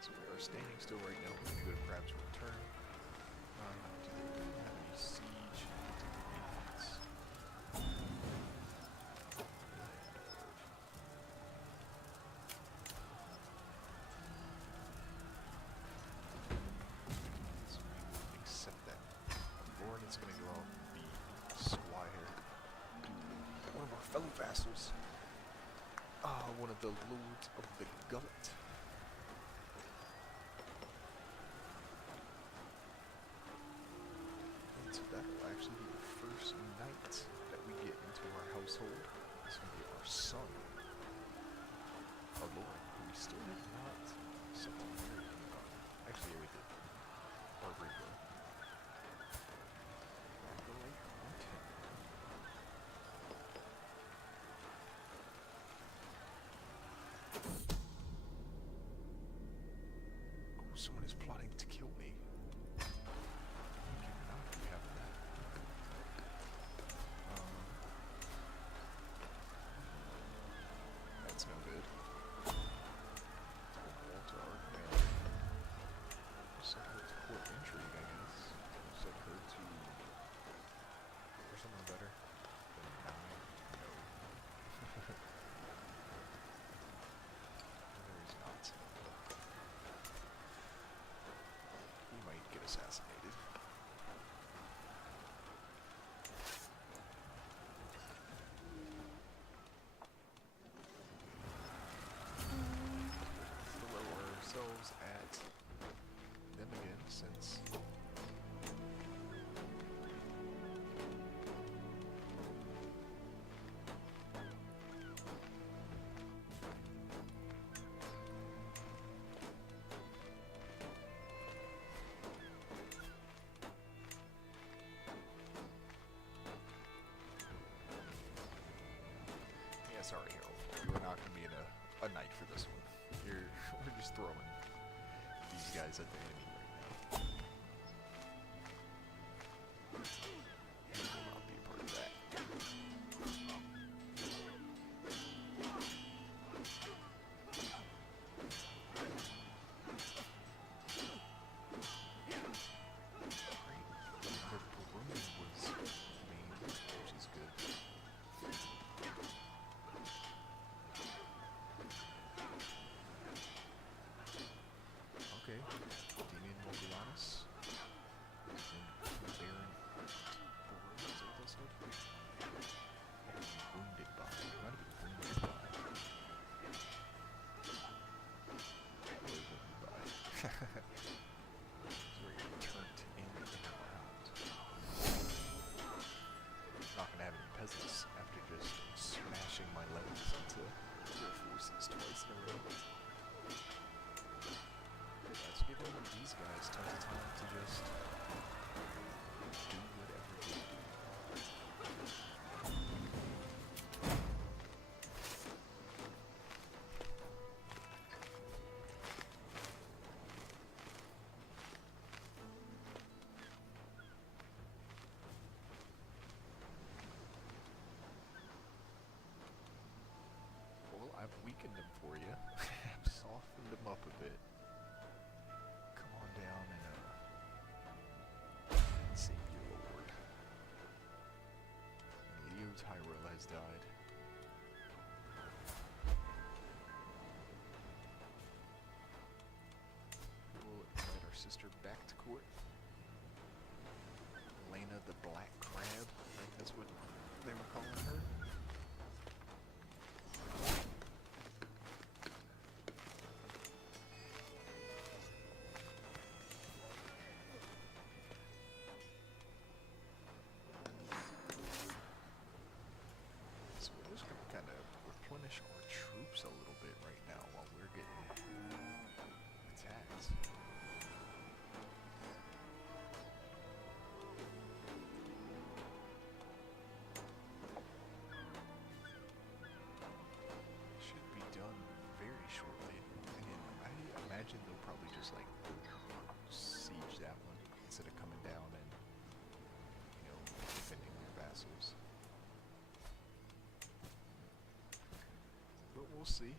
So where are standing still right now. We're gonna go to Crab's Return. Do they really have any siege defense? So we will accept that. Lauren is gonna go out and be Squire. One of our fellow vassals. One of the lords of the gullet. And so that will actually be the first knight that we get into our household. It's going to be our son, our lord, who we still have not set to marry him. Actually, yeah, we did. Or Ringo. Someone is plotting to kill me. We cannot be having that. That's no good. Walter, our commander. Set her to court intrigue, I guess. Set her to... for something better than 9? No. There is not. We might get assassinated. Throw ourselves at them again, since sorry, Harold. You are not going to be in a knight for this one. We're just throwing these guys at the enemy right now. You will not be a part of that. Okay, Damien Mobilanus and Baron Baron, is that what that said? Wounded by. Might have been wounded by. Probably wounded by. So we're getting turned in and around. Not gonna have any peasants after just smashing my legs into their forces twice in a row. That's giving these guys tons of time to just do whatever they do. Well, I've weakened them for you. I've softened them up a bit. Come on down and save your lord. And Leo Tyrell has died. We will invite our sister back to court. Lena the Black Crab, I think that's what they were calling her. So we're just going to kind of replenish our troops a little bit right now while we're getting attacked. Should be done very shortly, and I imagine they'll probably just like siege that one instead of coming down and, you know, defending their vassals. But we'll see.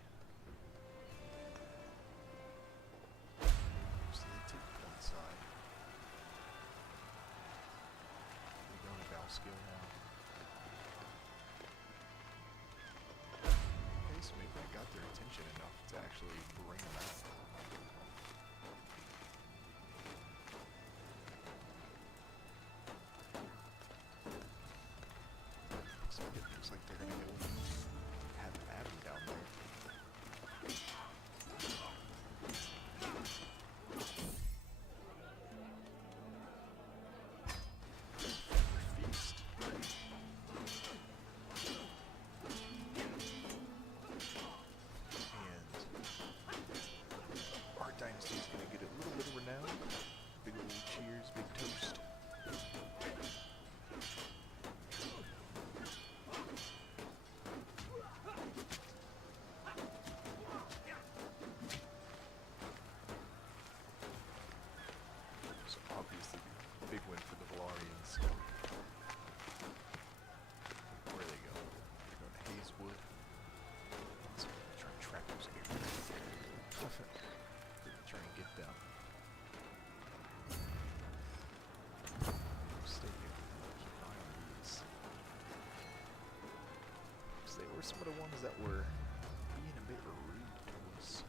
skill now. Okay, so maybe I got their attention enough to actually bring them out. Looks like they're gonna go have Abby down there. Feast. And our dynasty is gonna get a little bit of renown. Big old cheers, big toast. So obviously, big win for the Valarians. Where are they going? They're going to Hazewood. So we're gonna try and track those areas. We're gonna try and get them. Stay here. Keep an eye on these. So they were some of the ones that were being a bit rude to us.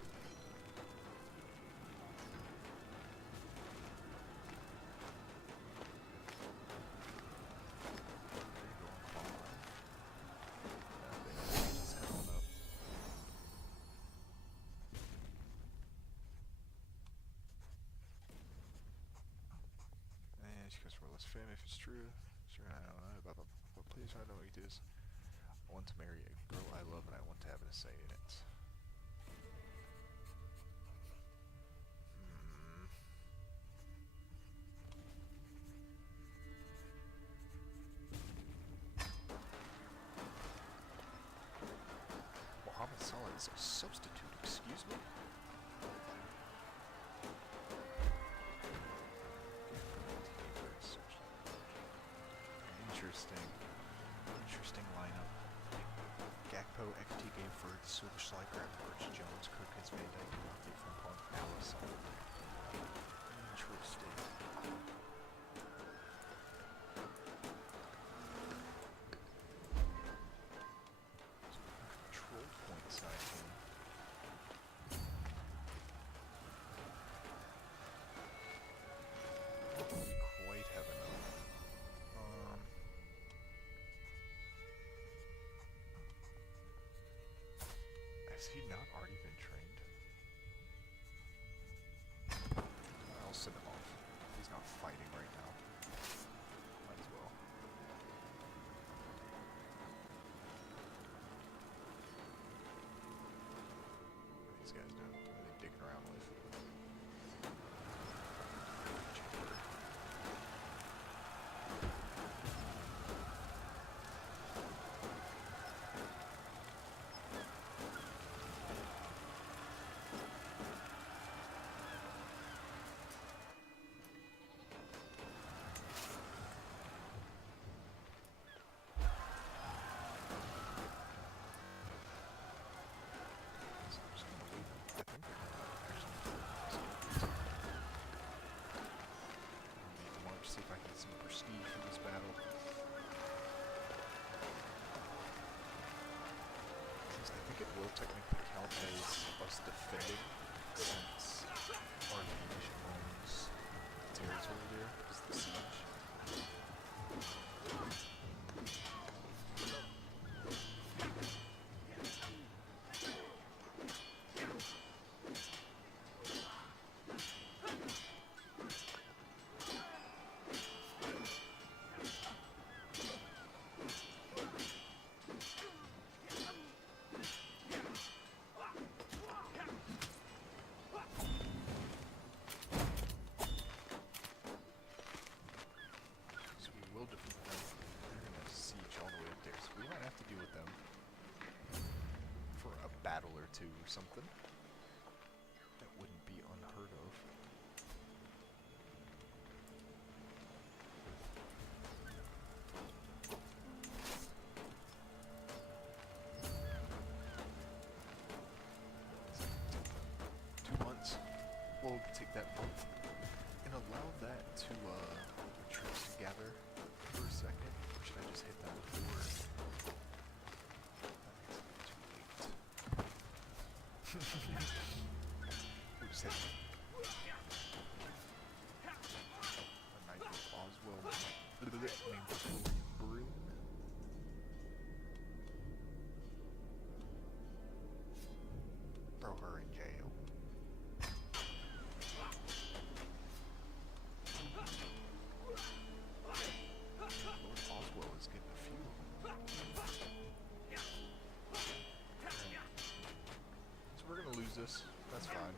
Fame if it's true. Sure, I don't know about what please I know what it is. I want to marry a girl I love and I want to have a say in it. Mohammed Salah is a substitute, excuse me? Interesting lineup. Gakpo, XT Game for Silver Slide, Grab, Birch, Jones, Kirkins, Van Dyke, Murphy, Frimpong, Allison. Interesting. Control point side here. Quite have enough. Has he not already been trained? I'll send him off. He's not fighting right now. Might as well. What are these guys doing? What are they digging around with? See if I can get some prestige from this battle. Since I think it will technically count as us defending, since our Danish owns territory there because of the siege. Battle or two or something. That wouldn't be unheard of. 2 months. We'll take that month and allow that to troops to gather for a second. Who said a knight with Oswell named Florian Broom? Throw her in jail. Lord Oswell is getting a few. So we're gonna lose this. That's fine.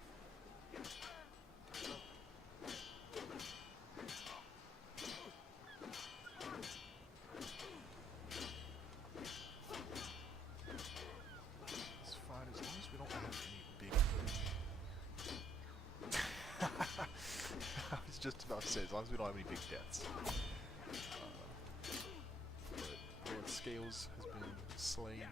It's fine as long as we don't have any big. I was just about to say, as long as we don't have any big deaths. But Lord Scales has been slain.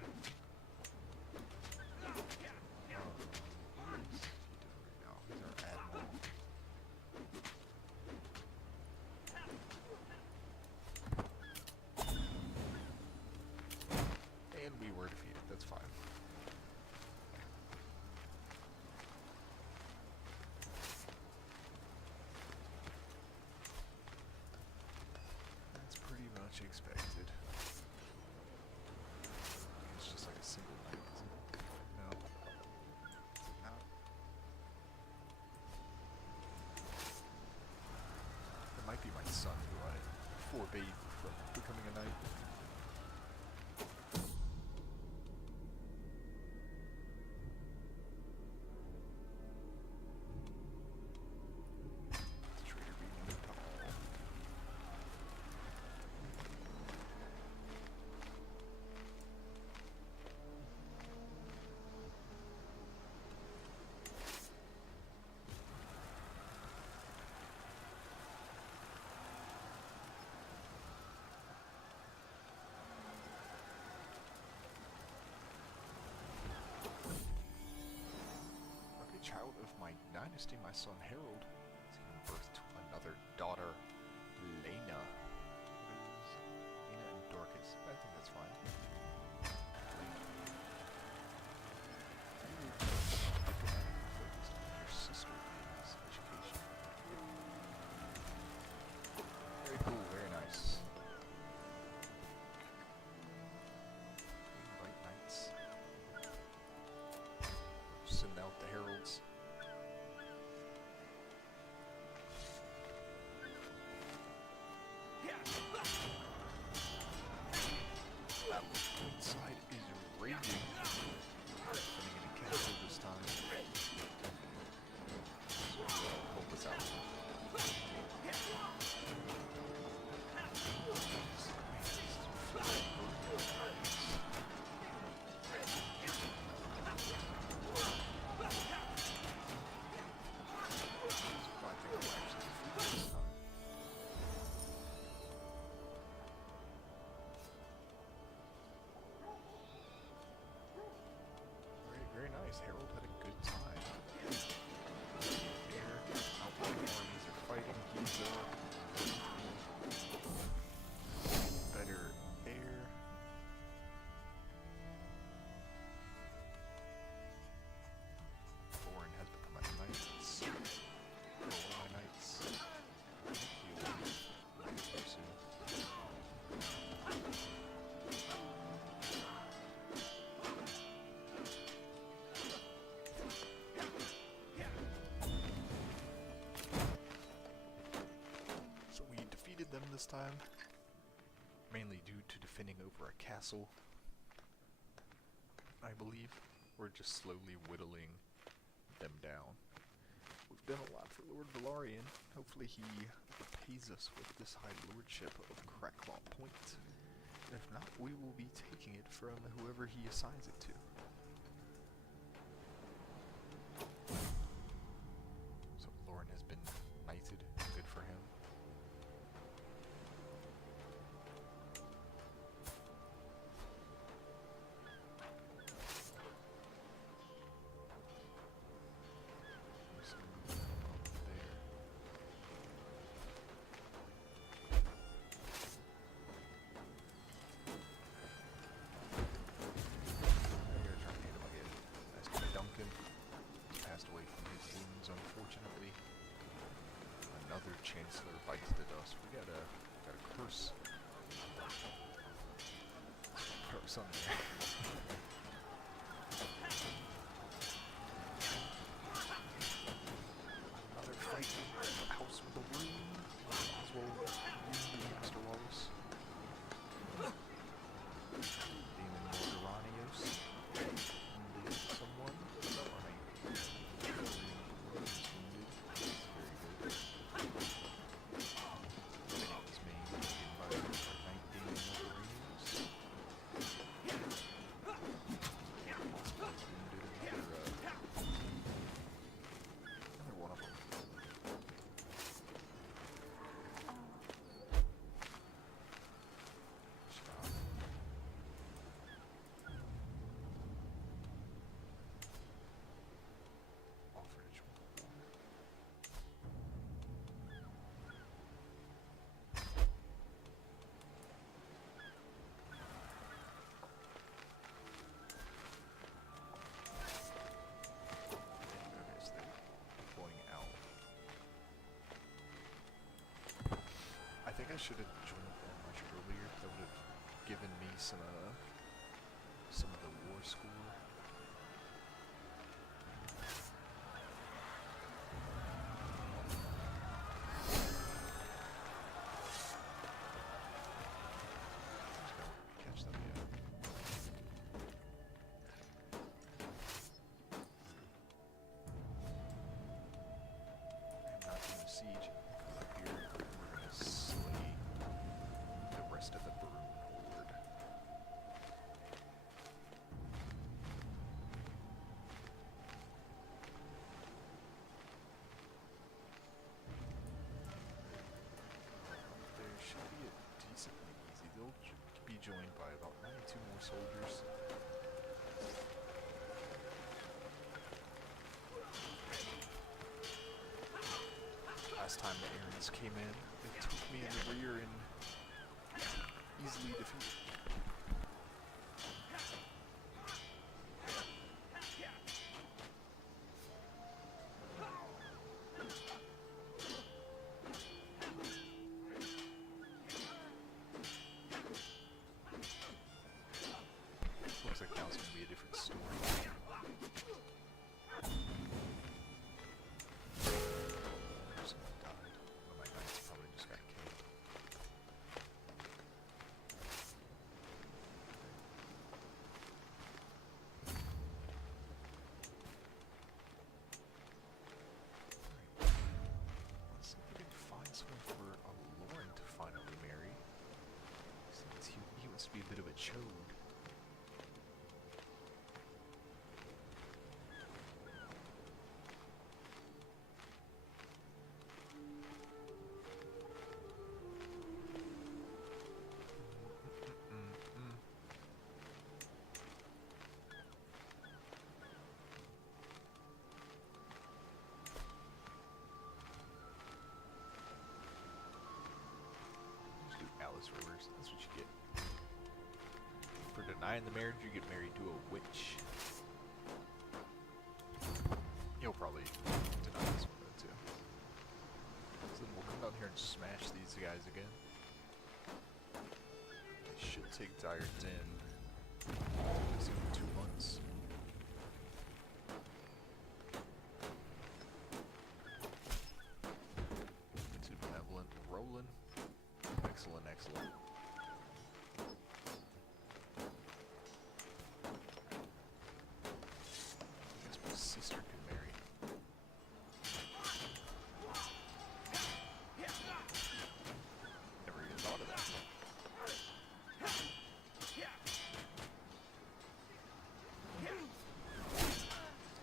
And we were defeated, that's fine. That's pretty much expected. It's just like a single night, isn't it? No. Is it not? It might be my son who I forbade from becoming a knight. Child of my dynasty, my son Harold, has given birth to another daughter, Lena. Lena and Dorcas. I think that's fine. You will be diplomatically focused on your sister-in-law's education. Very cool, very nice. Invite knights. Send out the heralds. That point side is raging. Coming into castle this time. So help us out. Very nice. Harold had a good time. Air, outlying armies are fighting. He's better air. Lauren has become a knight. So, all my knights. Them this time, mainly due to defending over a castle. I believe we're just slowly whittling them down. We've done a lot for Lord Valarian. Hopefully he repays us with this high lordship of Cracklaw Point. And if not, we will be taking it from whoever he assigns it to. So Lauren has been knighted. Good for him. Chancellor bites the dust. We gotta curse on there. Another fight house with a room. As well Mr. Wallace. Demon Morgaranios. Someone. Alright. Wounded. Very good. Winning his main by 19 Morgaranios. Another one of them. Stop. Orphanage 1. Okay, so they're deploying out. I think I should have joined them much earlier. That would have given me some of the war score. Catch them yet. I'm not doing a siege. Come up here. We're gonna slay the rest of the Baroon horde. There should be a decently easy. They'll be joined by about 92 more soldiers. Last time the Aryans came in, they took me in the rear and easily defeated. Looks like now it's going to be a different story. Someone died. One of my knights probably just got killed. Let's see if we can find someone for Lauren to finally marry. Since he wants to be a bit of a chode. Just do Alice reverse. That's what you get. For denying the marriage, you get married to a witch. He'll probably deny this one though too. So then we'll come down here and smash these guys again. They should take Dire Den. Soon 2 months. Too benevolent. Rolling. Excellent, excellent. I guess my sister can marry. Never even thought of that.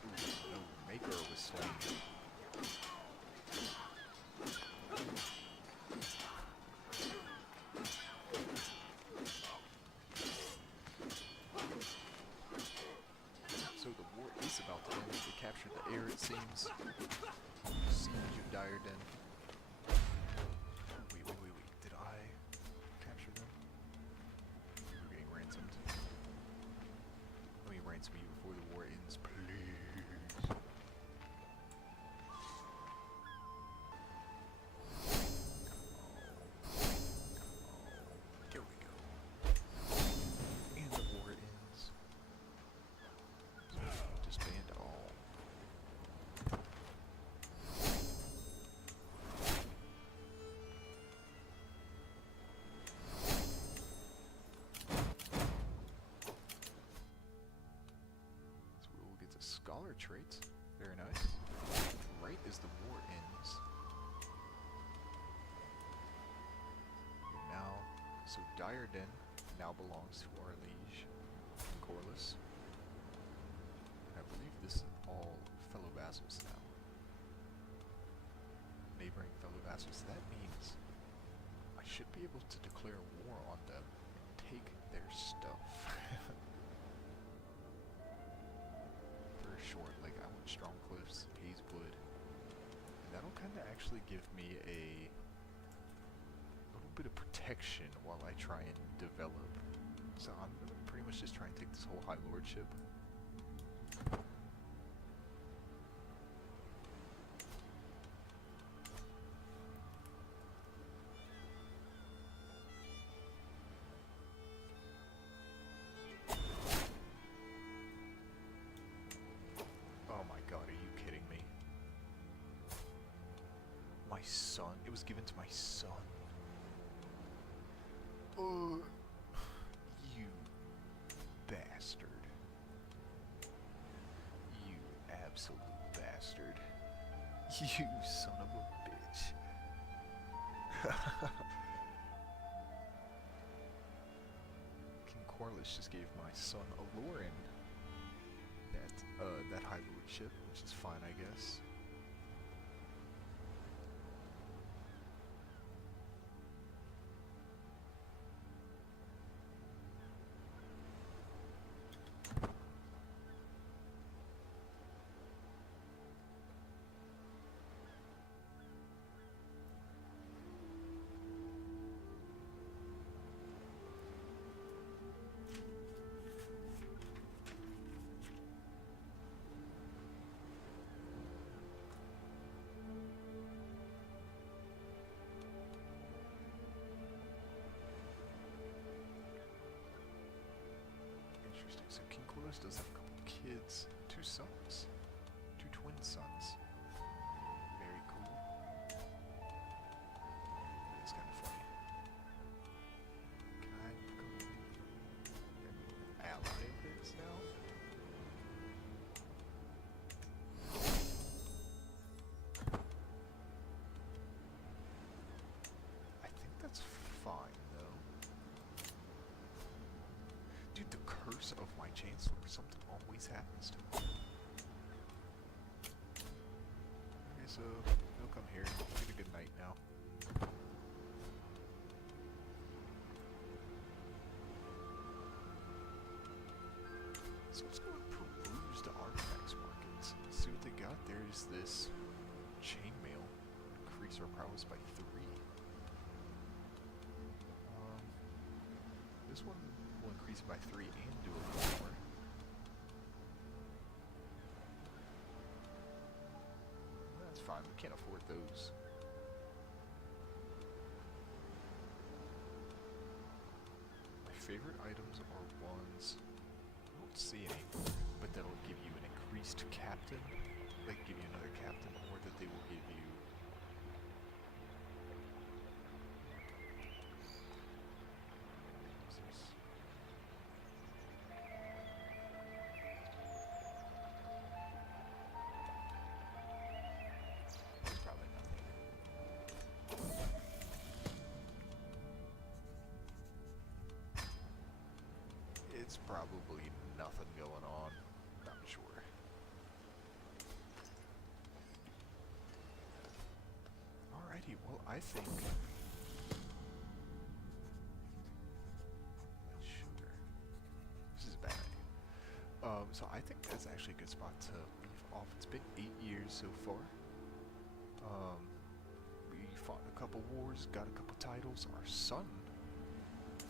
Ooh, no, Maker was slain. scholar traits. Very nice. Right as the war ends. Now, so Diarden now belongs to our liege, Corliss. And I believe this is all fellow vassals now. Neighboring fellow vassals. That means I should be able to declare war on them and take their stuff. For short, like I want Strong Cliffs, Hazewood, and that'll kind of actually give me a little bit of protection while I try and develop. So I'm gonna pretty much just try and take this whole High Lordship. Oh my god, are you kidding me? My son? It was given to my son. You bastard. You absolute bastard. You son of a bitch. King Corliss just gave my son Aloran that High Lordship, which is fine, I guess. Interesting. So King Corliss does have a couple kids, 2 sons, 2 twin sons. Very cool. It's kind of funny. Can I go and ally of his now? I think that's fine though. Dude, the curse of my Chancellor, something always happens to me. Okay, so he'll come here. Get a good night now. So let's go and peruse the artifacts markets. See what they got. There's this chainmail. Increase our prowess by 3. This one will increase it by 3 and do a little more. That's fine, we can't afford those. My favorite items are ones, I don't see any, but that'll give you an increased captain, like give you another captain, or that they will give you it's probably nothing going on. Not sure. Alrighty, well I think sugar. This is a bad idea. So I think that's actually a good spot to leave off. It's been 8 years so far. We fought a couple wars, got a couple titles. Our son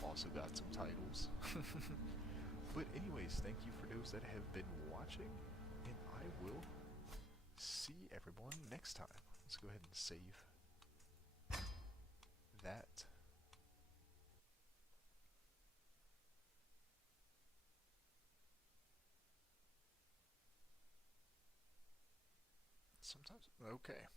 also got some titles. But anyways, thank you for those that have been watching, and I will see everyone next time. Let's go ahead and save that. Sometimes, okay.